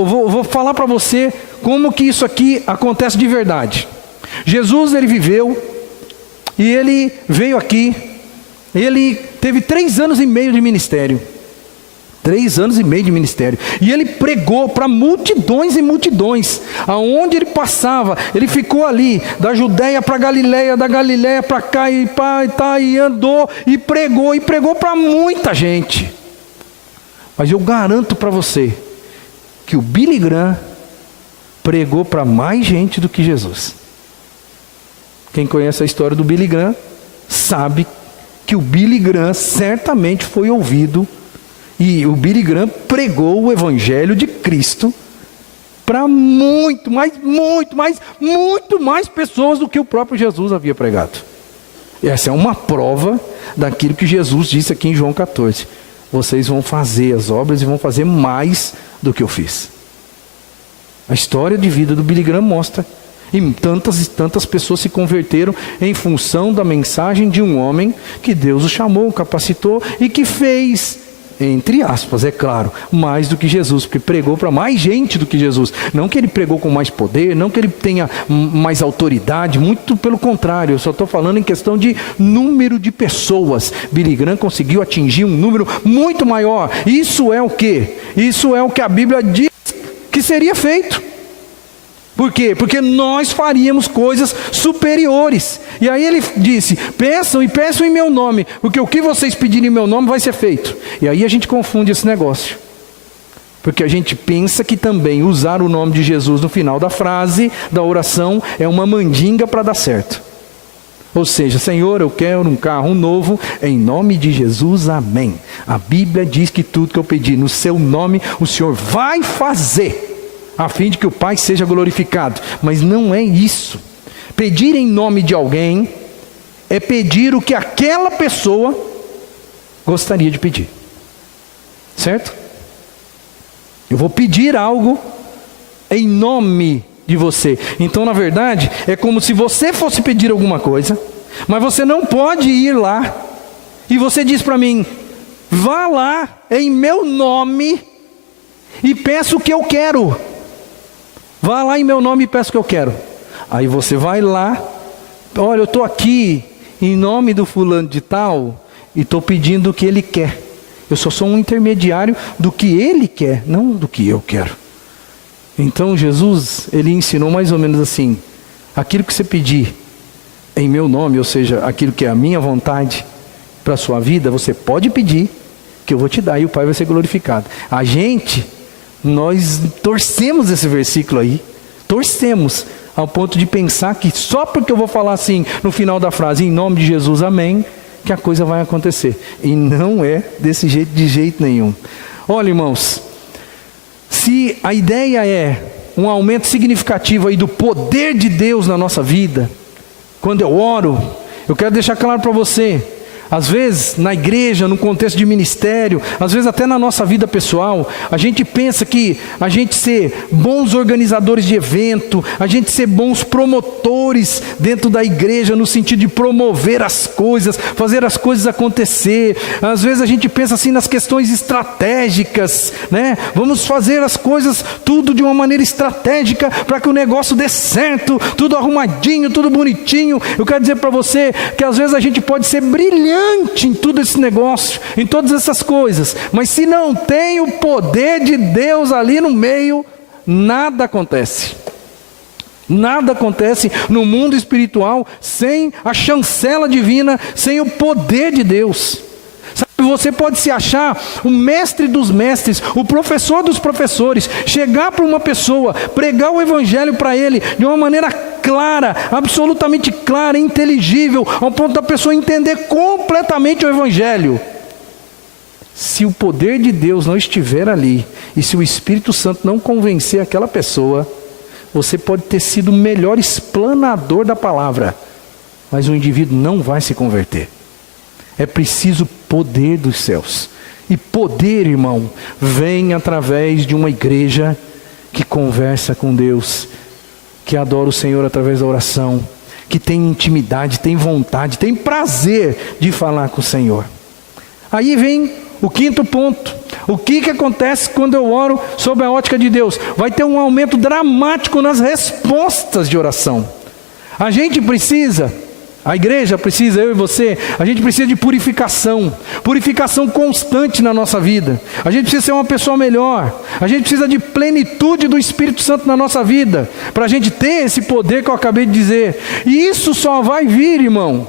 vou falar para você como que isso aqui acontece de verdade. Jesus, ele viveu, e ele veio aqui, ele teve 3 anos e meio de ministério. 3 anos e meio de ministério. E ele pregou para multidões e multidões. Aonde ele passava, ele ficou ali, da Judéia para Galiléia, da Galiléia para cá, e andou e pregou para muita gente. Mas eu garanto para você que o Billy Graham pregou para mais gente do que Jesus. Quem conhece a história do Billy Graham sabe que o Billy Graham certamente foi ouvido, e o Billy Graham pregou o Evangelho de Cristo para muito mais pessoas do que o próprio Jesus havia pregado. E essa é uma prova daquilo que Jesus disse aqui em João 14. Vocês vão fazer as obras e vão fazer mais do que eu fiz. A história de vida do Billy Graham mostra. E tantas e tantas pessoas se converteram em função da mensagem de um homem que Deus o chamou, capacitou e que fez, entre aspas, é claro, mais do que Jesus, porque pregou para mais gente do que Jesus. Não que ele pregou com mais poder, não que ele tenha mais autoridade, muito pelo contrário. Eu só estou falando em questão de número de pessoas. Billy Graham conseguiu atingir um número muito maior. Isso é o quê? Isso é o que a Bíblia diz que seria feito. Por quê? Porque nós faríamos coisas superiores. E aí ele disse: peçam e peçam em meu nome, porque o que vocês pedirem em meu nome vai ser feito. E aí a gente confunde esse negócio, porque a gente pensa que também usar o nome de Jesus no final da frase, da oração, é uma mandinga para dar certo. Ou seja, Senhor, eu quero um carro novo, em nome de Jesus, amém. A Bíblia diz que tudo que eu pedir no seu nome, o Senhor vai fazer, a fim de que o Pai seja glorificado. Mas não é isso. Pedir em nome de alguém é pedir o que aquela pessoa gostaria de pedir. Certo? Eu vou pedir algo em nome de você. Então, na verdade, é como se você fosse pedir alguma coisa, mas você não pode ir lá, e você diz para mim: vá lá em meu nome e peça o que eu quero. Vá lá em meu nome e peça o que eu quero. Aí você vai lá: olha, eu estou aqui em nome do fulano de tal e estou pedindo o que ele quer. Eu só sou um intermediário do que ele quer, não do que eu quero. Então Jesus, ele ensinou mais ou menos assim: aquilo que você pedir em meu nome, ou seja, aquilo que é a minha vontade para a sua vida, você pode pedir, que eu vou te dar, e o Pai vai ser glorificado. Nós torcemos esse versículo aí, torcemos, ao ponto de pensar que só porque eu vou falar assim no final da frase, em nome de Jesus, amém, que a coisa vai acontecer. E não é desse jeito, de jeito nenhum. Olha, irmãos, se a ideia é um aumento significativo aí do poder de Deus na nossa vida, quando eu oro, eu quero deixar claro para você: às vezes na igreja, no contexto de ministério, às vezes até na nossa vida pessoal, a gente pensa que a gente ser bons organizadores de evento, a gente ser bons promotores dentro da igreja, no sentido de promover as coisas, fazer as coisas acontecer. Às vezes a gente pensa assim nas questões estratégicas, né? Vamos fazer as coisas tudo de uma maneira estratégica para que o negócio dê certo, tudo arrumadinho, tudo bonitinho. Eu quero dizer para você que às vezes a gente pode ser brilhante em tudo esse negócio, em todas essas coisas, mas se não tem o poder de Deus ali no meio, nada acontece. Nada acontece no mundo espiritual sem a chancela divina, sem o poder de Deus. Sabe, você pode se achar o mestre dos mestres, o professor dos professores, chegar para uma pessoa, pregar o evangelho para ele de uma maneira clara, absolutamente clara, inteligível, ao ponto da pessoa entender completamente o evangelho. Se o poder de Deus não estiver ali, e se o Espírito Santo não convencer aquela pessoa, você pode ter sido o melhor explanador da palavra, mas o indivíduo não vai se converter. É preciso poder dos céus. E poder, irmão, vem através de uma igreja que conversa com Deus, que adora o Senhor através da oração, que tem intimidade, tem vontade, tem prazer de falar com o Senhor. Aí vem o quinto ponto. O que acontece quando eu oro sob a ótica de Deus? Vai ter um aumento dramático nas respostas de oração. A gente precisa, a igreja precisa, eu e você, a gente precisa de purificação constante na nossa vida. A gente precisa ser uma pessoa melhor. A gente precisa de plenitude do Espírito Santo na nossa vida, para a gente ter esse poder que eu acabei de dizer. E isso só vai vir, irmão,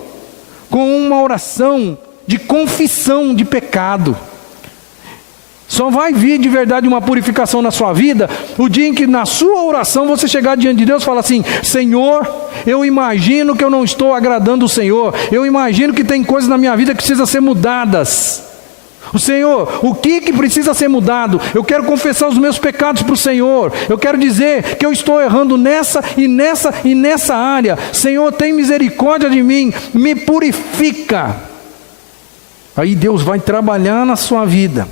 com uma oração de confissão de pecado. Só vai vir de verdade uma purificação na sua vida o dia em que na sua oração você chegar diante de Deus e falar assim: Senhor, eu imagino que eu não estou agradando o Senhor, eu imagino que tem coisas na minha vida que precisam ser mudadas. O Senhor, o que precisa ser mudado? Eu quero confessar os meus pecados para o Senhor, eu quero dizer que eu estou errando nessa e nessa e nessa área. Senhor, tem misericórdia de mim, me purifica. Aí Deus vai trabalhar na sua vida.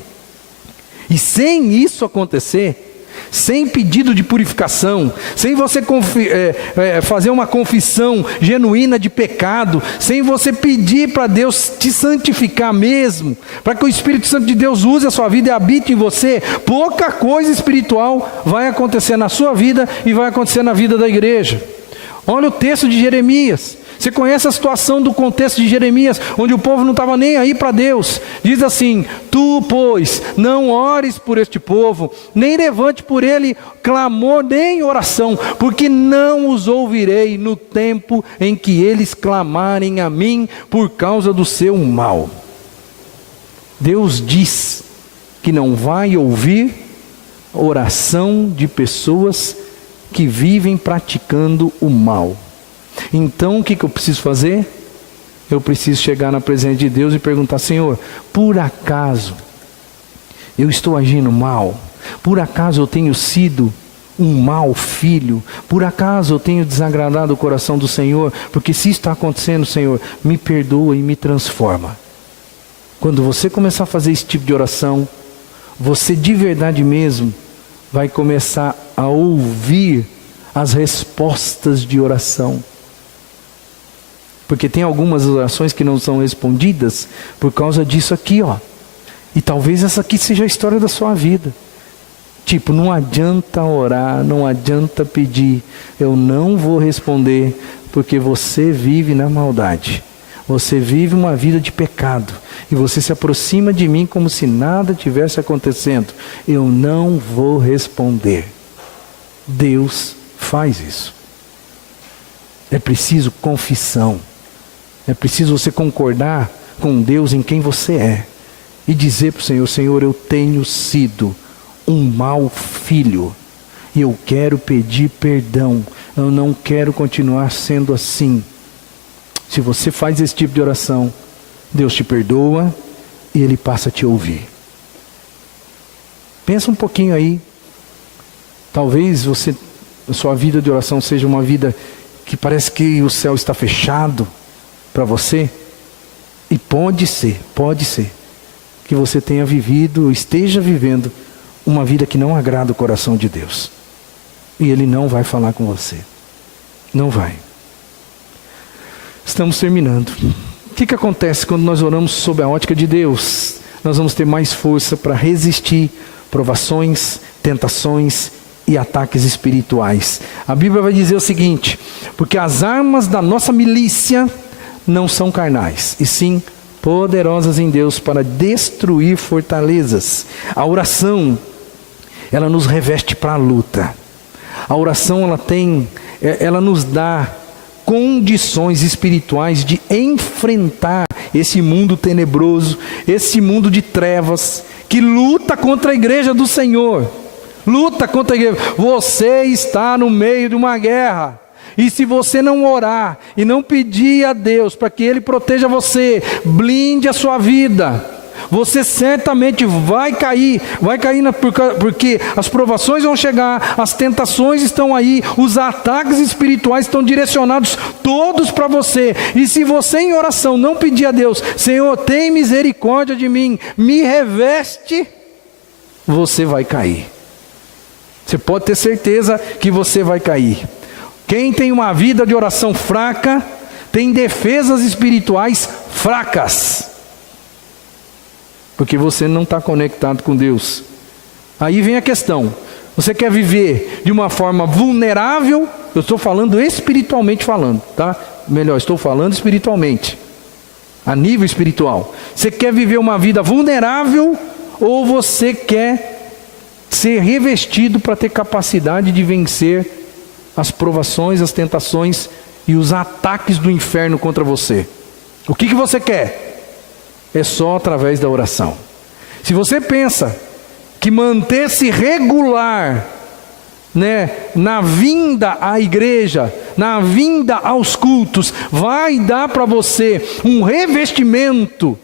E sem isso acontecer, sem pedido de purificação, sem você fazer uma confissão genuína de pecado, sem você pedir para Deus te santificar mesmo, para que o Espírito Santo de Deus use a sua vida e habite em você, pouca coisa espiritual vai acontecer na sua vida e vai acontecer na vida da igreja. Olha o texto de Jeremias. Você conhece a situação do contexto de Jeremias, onde o povo não estava nem aí para Deus. Diz assim: tu, pois, não ores por este povo, nem levante por ele clamor nem oração, porque não os ouvirei no tempo em que eles clamarem a mim por causa do seu mal. Deus diz que não vai ouvir oração de pessoas que vivem praticando o mal. Então o que eu preciso fazer? Eu preciso chegar na presença de Deus e perguntar: Senhor, por acaso eu estou agindo mal? Por acaso eu tenho sido um mau filho? Por acaso eu tenho desagradado o coração do Senhor? Porque se isso está acontecendo, Senhor, me perdoa e me transforma. Quando você começar a fazer esse tipo de oração, você de verdade mesmo vai começar a ouvir as respostas de oração. Porque tem algumas orações que não são respondidas por causa disso aqui, ó. E talvez essa aqui seja a história da sua vida. Tipo, não adianta orar, não adianta pedir, eu não vou responder, porque você vive na maldade. Você vive uma vida de pecado. E você se aproxima de mim como se nada tivesse acontecendo. Eu não vou responder. Deus faz isso. É preciso confissão. É preciso você concordar com Deus em quem você é. E dizer para o Senhor: Senhor, eu tenho sido um mau filho. E eu quero pedir perdão. Eu não quero continuar sendo assim. Se você faz esse tipo de oração, Deus te perdoa e Ele passa a te ouvir. Pensa um pouquinho aí. Talvez a sua vida de oração seja uma vida que parece que o céu está fechado para você. E pode ser que você esteja vivendo uma vida que não agrada o coração de Deus. E Ele não vai falar com você. Não vai. Estamos terminando. O que acontece quando nós oramos sob a ótica de Deus? Nós vamos ter mais força para resistir provações, tentações e ataques espirituais. A Bíblia vai dizer o seguinte: porque as armas da nossa milícia não são carnais, e sim poderosas em Deus para destruir fortalezas. A oração, ela nos reveste para a luta. A oração, ela tem ela nos dá condições espirituais de enfrentar esse mundo tenebroso, esse mundo de trevas, que luta contra a igreja do Senhor. Luta contra a igreja. Você está no meio de uma guerra. E se você não orar e não pedir a Deus para que Ele proteja você, blinde a sua vida, você certamente vai cair porque as provações vão chegar, as tentações estão aí, os ataques espirituais estão direcionados todos para você. E se você em oração não pedir a Deus, Senhor, tem misericórdia de mim, me reveste, você vai cair. Você pode ter certeza que você vai cair. Quem tem uma vida de oração fraca, tem defesas espirituais fracas. Porque você não está conectado com Deus. Aí vem a questão. Você quer viver de uma forma vulnerável? Eu estou falando espiritualmente falando, tá? Melhor, estou falando espiritualmente. A nível espiritual. Você quer viver uma vida vulnerável? Ou você quer ser revestido para ter capacidade de vencer as provações, as tentações e os ataques do inferno contra você? O que você quer? É só através da oração. Se você pensa que manter-se regular, na vinda à igreja, na vinda aos cultos, vai dar para você um revestimento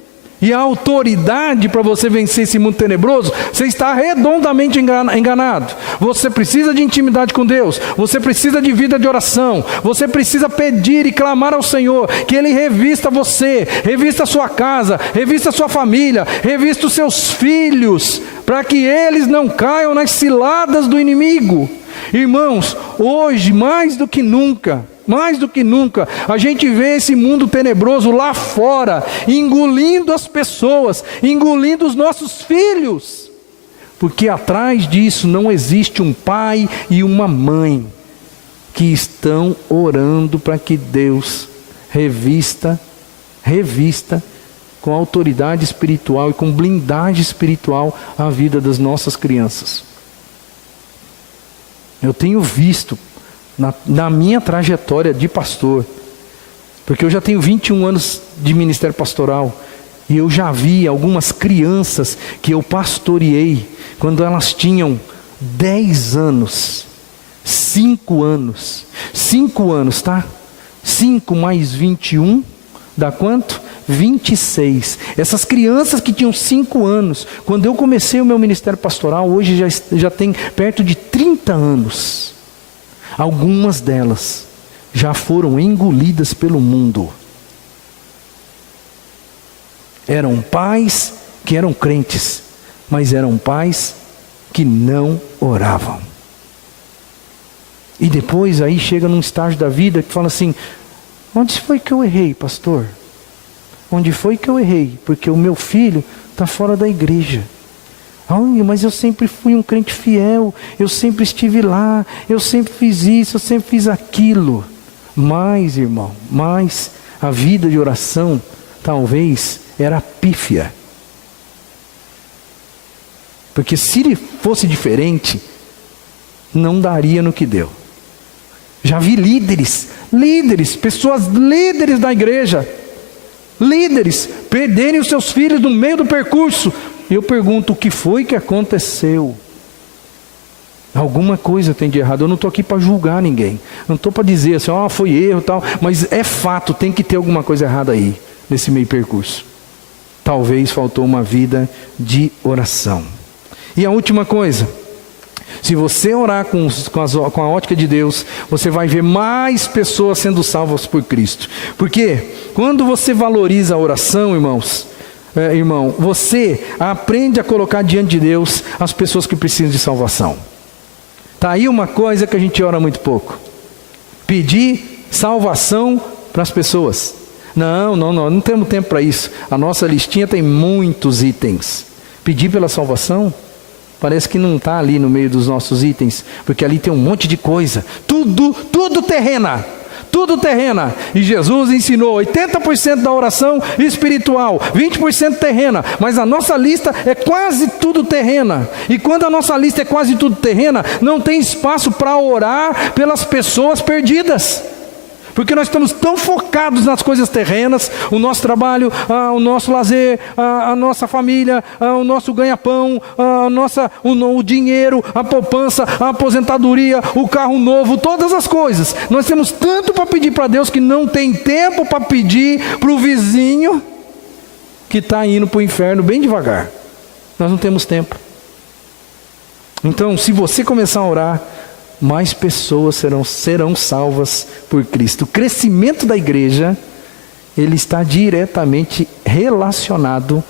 e a autoridade para você vencer esse mundo tenebroso, você está redondamente enganado. Você precisa de intimidade com Deus, você precisa de vida de oração, você precisa pedir e clamar ao Senhor, que Ele revista você, revista a sua casa, revista a sua família, revista os seus filhos, para que eles não caiam nas ciladas do inimigo. Irmãos, hoje mais do que nunca, a gente vê esse mundo tenebroso lá fora, engolindo as pessoas, engolindo os nossos filhos, porque atrás disso não existe um pai e uma mãe, que estão orando para que Deus revista com autoridade espiritual e com blindagem espiritual a vida das nossas crianças. Eu tenho visto, na minha trajetória de pastor, porque eu já tenho 21 anos de ministério pastoral, e eu já vi algumas crianças que eu pastoreei, quando elas tinham 10 anos, 5 anos, tá? 5 mais 21, dá quanto? 26. Essas crianças que tinham 5 anos, quando eu comecei o meu ministério pastoral, hoje já tem perto de 30 anos. Algumas delas já foram engolidas pelo mundo. Eram pais que eram crentes, mas eram pais que não oravam. E depois aí chega num estágio da vida que fala assim: onde foi que eu errei, pastor? Onde foi que eu errei? Porque o meu filho está fora da igreja. Ai, mas eu sempre fui um crente fiel, eu sempre estive lá, eu sempre fiz isso, eu sempre fiz aquilo. Mas, irmão, a vida de oração talvez era pífia. Porque se fosse diferente, não daria no que deu. Já vi líderes, pessoas líderes da igreja, perderem os seus filhos no meio do percurso. E eu pergunto, o que foi que aconteceu? Alguma coisa tem de errado. Eu não estou aqui para julgar ninguém, não estou para dizer assim, foi erro e tal, mas é fato, tem que ter alguma coisa errada aí, nesse meio percurso. Talvez faltou uma vida de oração. E a última coisa, se você orar com a ótica de Deus, você vai ver mais pessoas sendo salvas por Cristo. Porque quando você valoriza a oração, irmão, você aprende a colocar diante de Deus as pessoas que precisam de salvação. Está aí uma coisa que a gente ora muito pouco: pedir salvação para as pessoas. Não temos tempo para isso. A nossa listinha tem muitos itens. Pedir pela salvação parece que não está ali no meio dos nossos itens, porque ali tem um monte de coisa, tudo terrena, tudo terrena. E Jesus ensinou 80% da oração espiritual, 20% terrena. Mas a nossa lista é quase tudo terrena. E quando a nossa lista é quase tudo terrena, não tem espaço para orar pelas pessoas perdidas. Porque nós estamos tão focados nas coisas terrenas, o nosso trabalho, o nosso lazer, a nossa família, o nosso ganha-pão, o dinheiro, a poupança, a aposentadoria, o carro novo, todas as coisas. Nós temos tanto para pedir para Deus que não tem tempo para pedir para o vizinho que está indo para o inferno bem devagar. Nós não temos tempo. Então, se você começar a orar, mais pessoas serão salvas por Cristo. O crescimento da igreja, ele está diretamente relacionado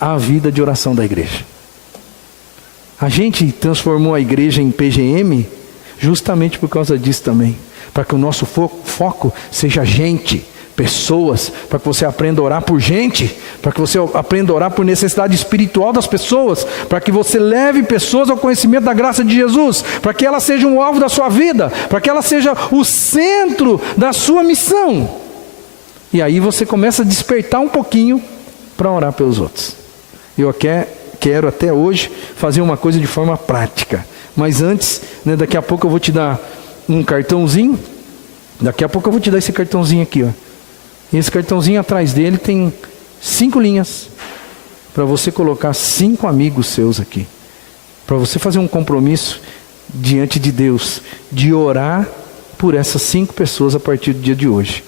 à vida de oração da igreja. A gente transformou a igreja em PGM justamente por causa disso também. Para que o nosso foco seja gente, pessoas, para que você aprenda a orar por gente, para que você aprenda a orar por necessidade espiritual das pessoas, para que você leve pessoas ao conhecimento da graça de Jesus, para que elas sejam o alvo da sua vida, para que ela seja o centro da sua missão. E aí você começa a despertar um pouquinho para orar pelos outros. Eu quero até hoje fazer uma coisa de forma prática, mas antes, daqui a pouco eu vou te dar um cartãozinho, daqui a pouco eu vou te dar esse cartãozinho aqui, ó. E esse cartãozinho atrás dele tem 5 linhas para você colocar 5 amigos seus aqui, para você fazer um compromisso diante de Deus de orar por essas 5 pessoas a partir do dia de hoje,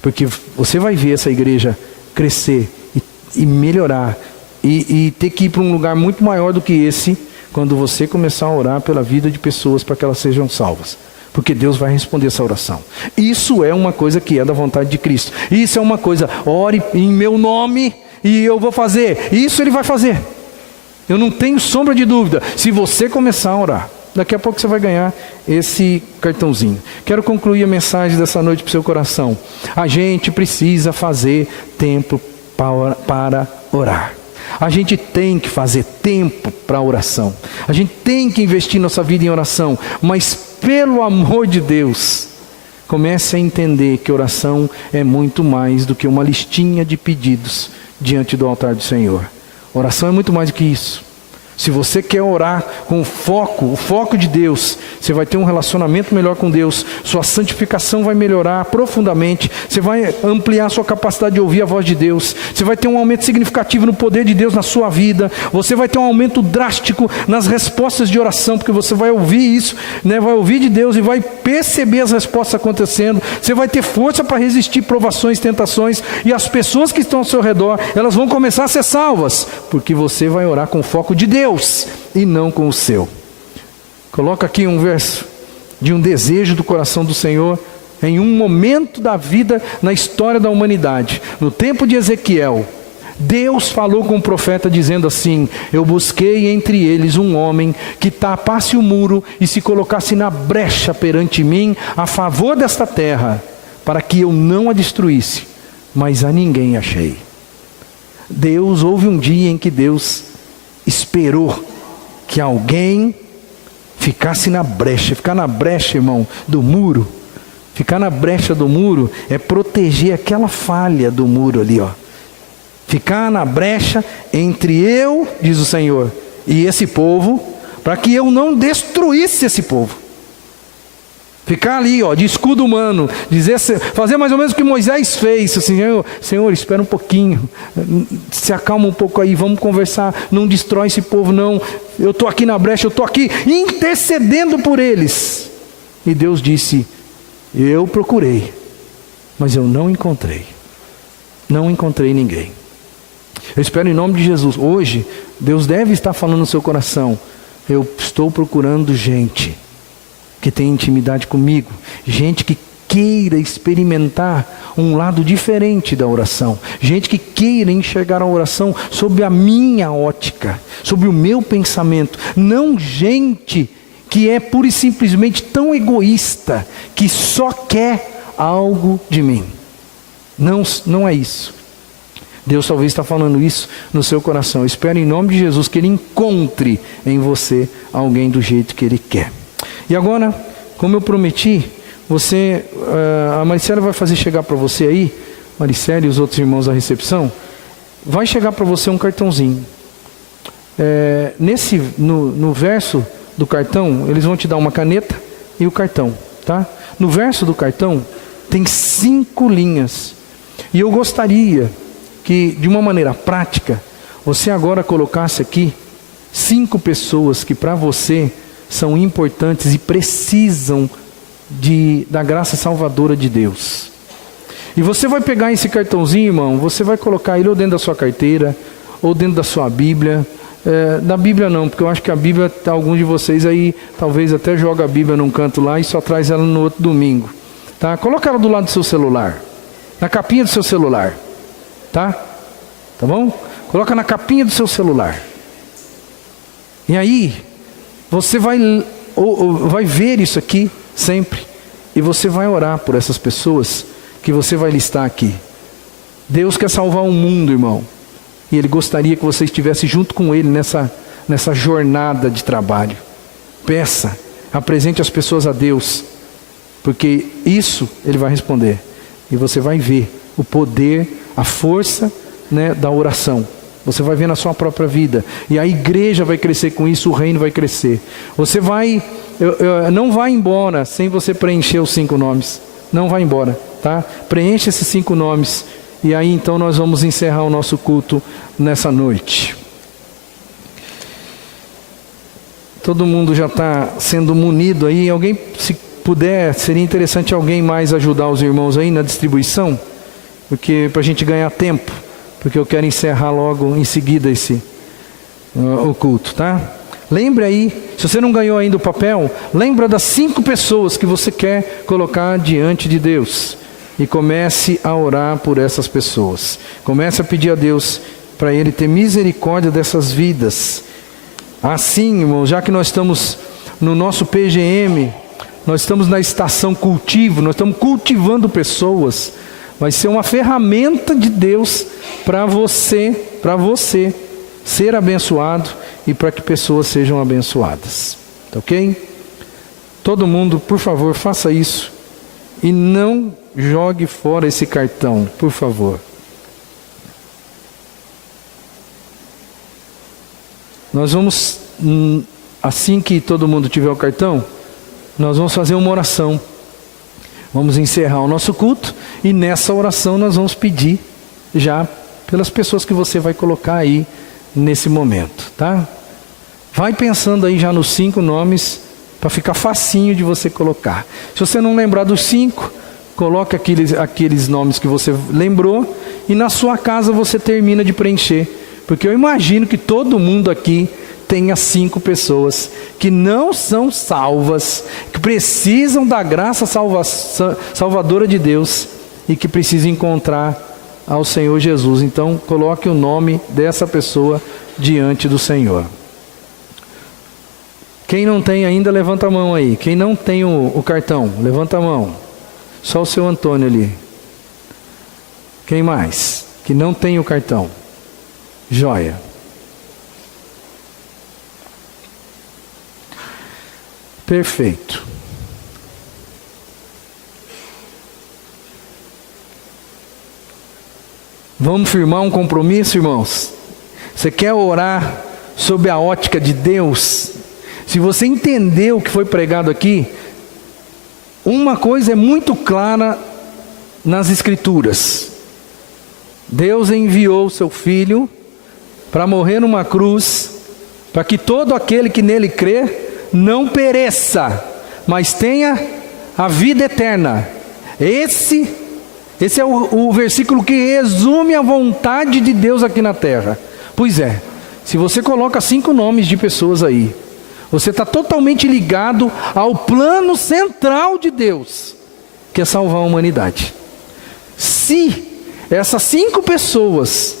porque você vai ver essa igreja crescer e melhorar e ter que ir para um lugar muito maior do que esse quando você começar a orar pela vida de pessoas para que elas sejam salvas. Porque Deus vai responder essa oração. Isso é uma coisa que é da vontade de Cristo. Isso é uma coisa, ore em meu nome e eu vou fazer. Isso Ele vai fazer. Eu não tenho sombra de dúvida. Se você começar a orar, daqui a pouco você vai ganhar esse cartãozinho. Quero concluir a mensagem dessa noite para o seu coração. A gente precisa fazer tempo para orar. A gente tem que fazer tempo para oração. A gente tem que investir nossa vida em oração. Mas pelo amor de Deus, comece a entender que oração é muito mais do que uma listinha de pedidos diante do altar do Senhor. Oração é muito mais do que isso. Se você quer orar com o foco de Deus, você vai ter um relacionamento melhor com Deus, sua santificação vai melhorar profundamente, você vai ampliar sua capacidade de ouvir a voz de Deus, você vai ter um aumento significativo no poder de Deus na sua vida, você vai ter um aumento drástico nas respostas de oração, porque você vai ouvir isso, vai ouvir de Deus e vai perceber as respostas acontecendo, você vai ter força para resistir provações, tentações, e as pessoas que estão ao seu redor, elas vão começar a ser salvas, porque você vai orar com o foco de Deus e não com o seu. Coloca aqui um verso de um desejo do coração do Senhor em um momento da vida na história da humanidade. No tempo de Ezequiel, Deus falou com o profeta dizendo assim: eu busquei entre eles um homem que tapasse o muro e se colocasse na brecha perante mim a favor desta terra, para que eu não a destruísse, mas a ninguém achei. Deus, houve um dia em que Deus esperou que alguém ficasse na brecha. Ficar na brecha, irmão, do muro. Ficar na brecha do muro é proteger aquela falha do muro ali, ó. Ficar na brecha entre eu, diz o Senhor, e esse povo, para que eu não destruísse esse povo. Ficar ali, ó, de escudo humano, fazer mais ou menos o que Moisés fez, assim: Senhor, espera um pouquinho, se acalma um pouco aí, vamos conversar, não destrói esse povo não, eu estou aqui na brecha, eu estou aqui intercedendo por eles. E Deus disse: eu procurei, mas eu não encontrei ninguém. Eu espero em nome de Jesus, hoje, Deus deve estar falando no seu coração: eu estou procurando gente que tem intimidade comigo, gente que queira experimentar um lado diferente da oração, gente que queira enxergar a oração sob a minha ótica, sobre o meu pensamento, não gente que é pura e simplesmente tão egoísta, que só quer algo de mim. Não é isso. Deus talvez está falando isso no seu coração. Eu espero em nome de Jesus que Ele encontre em você alguém do jeito que Ele quer. E agora, como eu prometi, a Maricela vai fazer chegar para você aí, Maricela e os outros irmãos da recepção, vai chegar para você um cartãozinho. No verso do cartão, eles vão te dar uma caneta e o cartão, tá? No verso do cartão tem 5 linhas. E eu gostaria que, de uma maneira prática, você agora colocasse aqui 5 pessoas que para você são importantes e precisam da graça salvadora de Deus. E você vai pegar esse cartãozinho, irmão, você vai colocar ele ou dentro da sua carteira, ou dentro da sua Bíblia. Da Bíblia não, porque eu acho que a Bíblia, alguns de vocês aí, talvez até joga a Bíblia num canto lá e só traz ela no outro domingo. Tá? Coloca ela do lado do seu celular, na capinha do seu celular. Tá bom? Coloca na capinha do seu celular. E aí, você vai ver isso aqui sempre. E você vai orar por essas pessoas que você vai listar aqui. Deus quer salvar o mundo, irmão. E Ele gostaria que você estivesse junto com Ele nessa jornada de trabalho. Peça, apresente as pessoas a Deus. Porque isso Ele vai responder. E você vai ver o poder, a força, né, da oração. Você vai ver na sua própria vida. E a igreja vai crescer com isso, o reino vai crescer. Você não vai embora sem você preencher os 5 nomes. Não vai embora, tá? Preencha esses 5 nomes. E aí então nós vamos encerrar o nosso culto nessa noite. Todo mundo já está sendo munido aí. Alguém, se puder, seria interessante alguém mais ajudar os irmãos aí na distribuição, porque para a gente ganhar tempo, porque eu quero encerrar logo em seguida o culto, tá? Lembre aí, se você não ganhou ainda o papel, lembra das 5 pessoas que você quer colocar diante de Deus. E comece a orar por essas pessoas. Comece a pedir a Deus para Ele ter misericórdia dessas vidas. Assim, irmãos, já que nós estamos no nosso PGM, nós estamos na estação cultivo, nós estamos cultivando pessoas. Vai ser uma ferramenta de Deus para você ser abençoado e para que pessoas sejam abençoadas. Tá ok? Todo mundo, por favor, faça isso. E não jogue fora esse cartão, por favor. Nós vamos, assim que todo mundo tiver o cartão, nós vamos fazer uma oração. Vamos encerrar o nosso culto e nessa oração nós vamos pedir já pelas pessoas que você vai colocar aí nesse momento, tá? Vai pensando aí já nos 5 nomes para ficar facinho de você colocar. Se você não lembrar dos 5, coloque aqueles nomes que você lembrou e na sua casa você termina de preencher. Porque eu imagino que todo mundo aqui tenha 5 pessoas que não são salvas, que precisam da graça salvadora de Deus e que precisam encontrar ao Senhor Jesus. Então coloque o nome dessa pessoa diante do Senhor. Quem não tem ainda, levanta a mão aí. Quem não tem o cartão, levanta a mão. Só o seu Antônio ali. Quem mais? Que não tem o cartão. Joia. Perfeito. Vamos firmar um compromisso, irmãos? Você quer orar sob a ótica de Deus? Se você entender o que foi pregado aqui, uma coisa é muito clara nas Escrituras. Deus enviou o seu Filho para morrer numa cruz, para que todo aquele que nele crê não pereça, mas tenha a vida eterna. Esse é o versículo que resume a vontade de Deus aqui na terra. Pois é, se você coloca 5 nomes de pessoas aí, você está totalmente ligado ao plano central de Deus, que é salvar a humanidade. Se essas 5 pessoas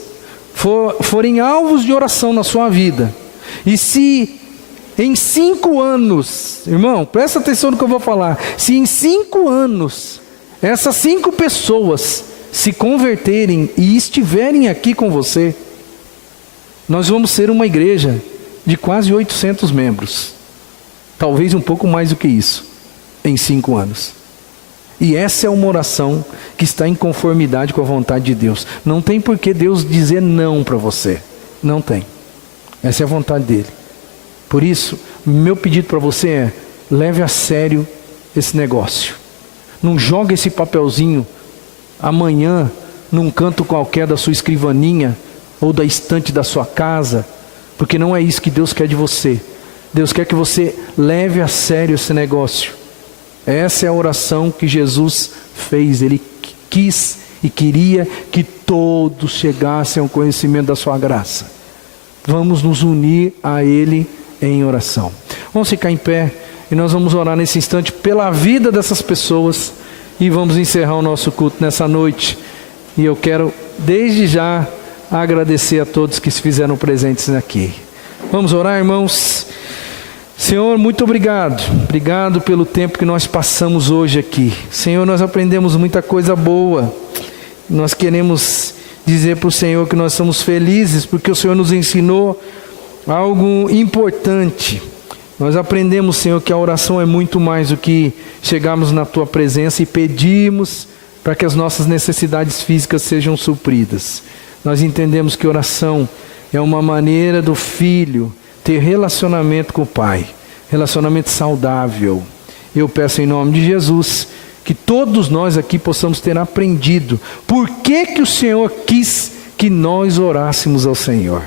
forem alvos de oração na sua vida, e se em 5 anos, irmão, presta atenção no que eu vou falar, se em 5 anos, essas 5 pessoas se converterem e estiverem aqui com você, nós vamos ser uma igreja de quase 800 membros, talvez um pouco mais do que isso, em 5 anos. E essa é uma oração que está em conformidade com a vontade de Deus. Não tem por que Deus dizer não para você. Não tem. Essa é a vontade dele. Por isso, meu pedido para você é: leve a sério esse negócio. Não joga esse papelzinho amanhã num canto qualquer da sua escrivaninha ou da estante da sua casa, porque não é isso que Deus quer de você. Deus quer que você leve a sério esse negócio. Essa é a oração que Jesus fez. Ele quis e queria que todos chegassem ao conhecimento da sua graça. Vamos nos unir a Ele em oração. Vamos ficar em pé e nós vamos orar nesse instante pela vida dessas pessoas e vamos encerrar o nosso culto nessa noite. E eu quero desde já agradecer a todos que se fizeram presentes aqui. Vamos orar, irmãos. Senhor, muito obrigado. Obrigado pelo tempo que nós passamos hoje aqui. Senhor, nós aprendemos muita coisa boa. Nós queremos dizer para o Senhor que nós somos felizes porque o Senhor nos ensinou algo importante. Nós aprendemos, Senhor, que a oração é muito mais do que chegarmos na Tua presença e pedirmos para que as nossas necessidades físicas sejam supridas. Nós entendemos que oração é uma maneira do filho ter relacionamento com o Pai, relacionamento saudável. Eu peço em nome de Jesus que todos nós aqui possamos ter aprendido por que o Senhor quis que nós orássemos ao Senhor.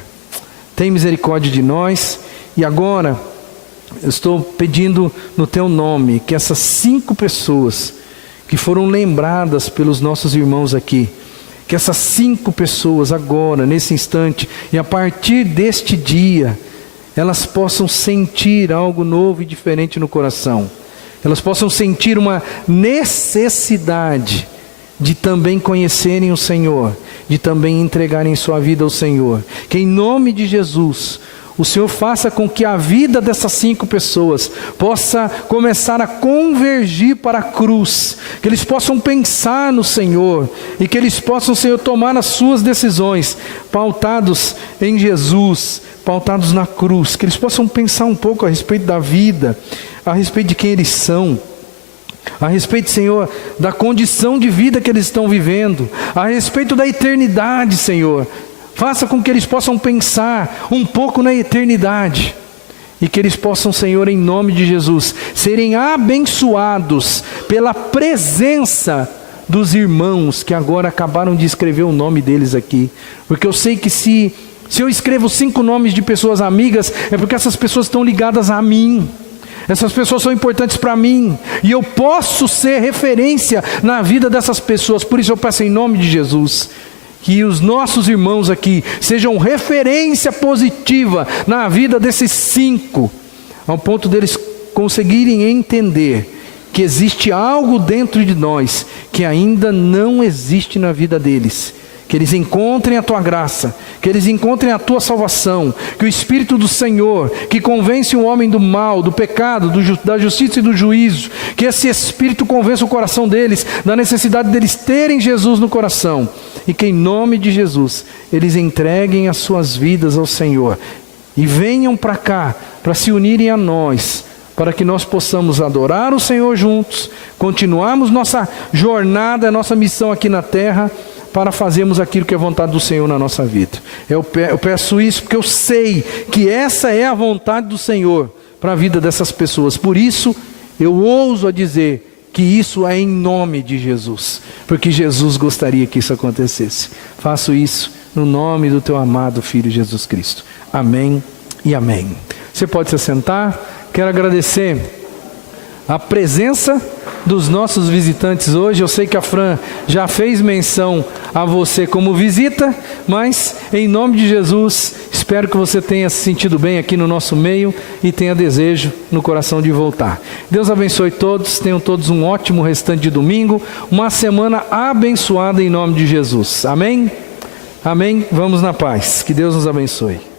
Tem misericórdia de nós. E agora eu estou pedindo no Teu nome que essas 5 pessoas que foram lembradas pelos nossos irmãos aqui, que essas 5 pessoas agora, nesse instante e a partir deste dia, elas possam sentir algo novo e diferente no coração. Elas possam sentir uma necessidade de também conhecerem o Senhor, de também entregarem sua vida ao Senhor. Que em nome de Jesus, o Senhor faça com que a vida dessas 5 pessoas possa começar a convergir para a cruz, que eles possam pensar no Senhor e que eles possam, Senhor, tomar as suas decisões pautados em Jesus, pautados na cruz, que eles possam pensar um pouco a respeito da vida, a respeito de quem eles são, a respeito, Senhor, da condição de vida que eles estão vivendo, a respeito da eternidade, Senhor. Faça com que eles possam pensar um pouco na eternidade e que eles possam, Senhor, em nome de Jesus, serem abençoados pela presença dos irmãos que agora acabaram de escrever o nome deles aqui, porque eu sei que se eu escrevo 5 nomes de pessoas amigas, é porque essas pessoas estão ligadas a mim. Essas pessoas são importantes para mim e eu posso ser referência na vida dessas pessoas. Por isso eu peço em nome de Jesus que os nossos irmãos aqui sejam referência positiva na vida desses 5, ao ponto deles conseguirem entender que existe algo dentro de nós que ainda não existe na vida deles. Que eles encontrem a Tua graça, que eles encontrem a Tua salvação, que o Espírito do Senhor, que convence o homem do mal, do pecado, da justiça e do juízo, que esse Espírito convença o coração deles da necessidade deles terem Jesus no coração, e que em nome de Jesus, eles entreguem as suas vidas ao Senhor, e venham para cá, para se unirem a nós, para que nós possamos adorar o Senhor juntos, continuarmos nossa jornada, nossa missão aqui na terra, para fazermos aquilo que é vontade do Senhor na nossa vida. Eu peço isso porque eu sei que essa é a vontade do Senhor para a vida dessas pessoas. Por isso, eu ouso a dizer que isso é em nome de Jesus, porque Jesus gostaria que isso acontecesse. Faço isso no nome do Teu amado Filho Jesus Cristo. Amém e amém. Você pode se assentar. Quero agradecer a presença dos nossos visitantes hoje. Eu sei que a Fran já fez menção a você como visita, mas em nome de Jesus, espero que você tenha se sentido bem aqui no nosso meio e tenha desejo no coração de voltar. Deus abençoe todos, tenham todos um ótimo restante de domingo, uma semana abençoada em nome de Jesus. Amém? Amém? Vamos na paz. Que Deus nos abençoe.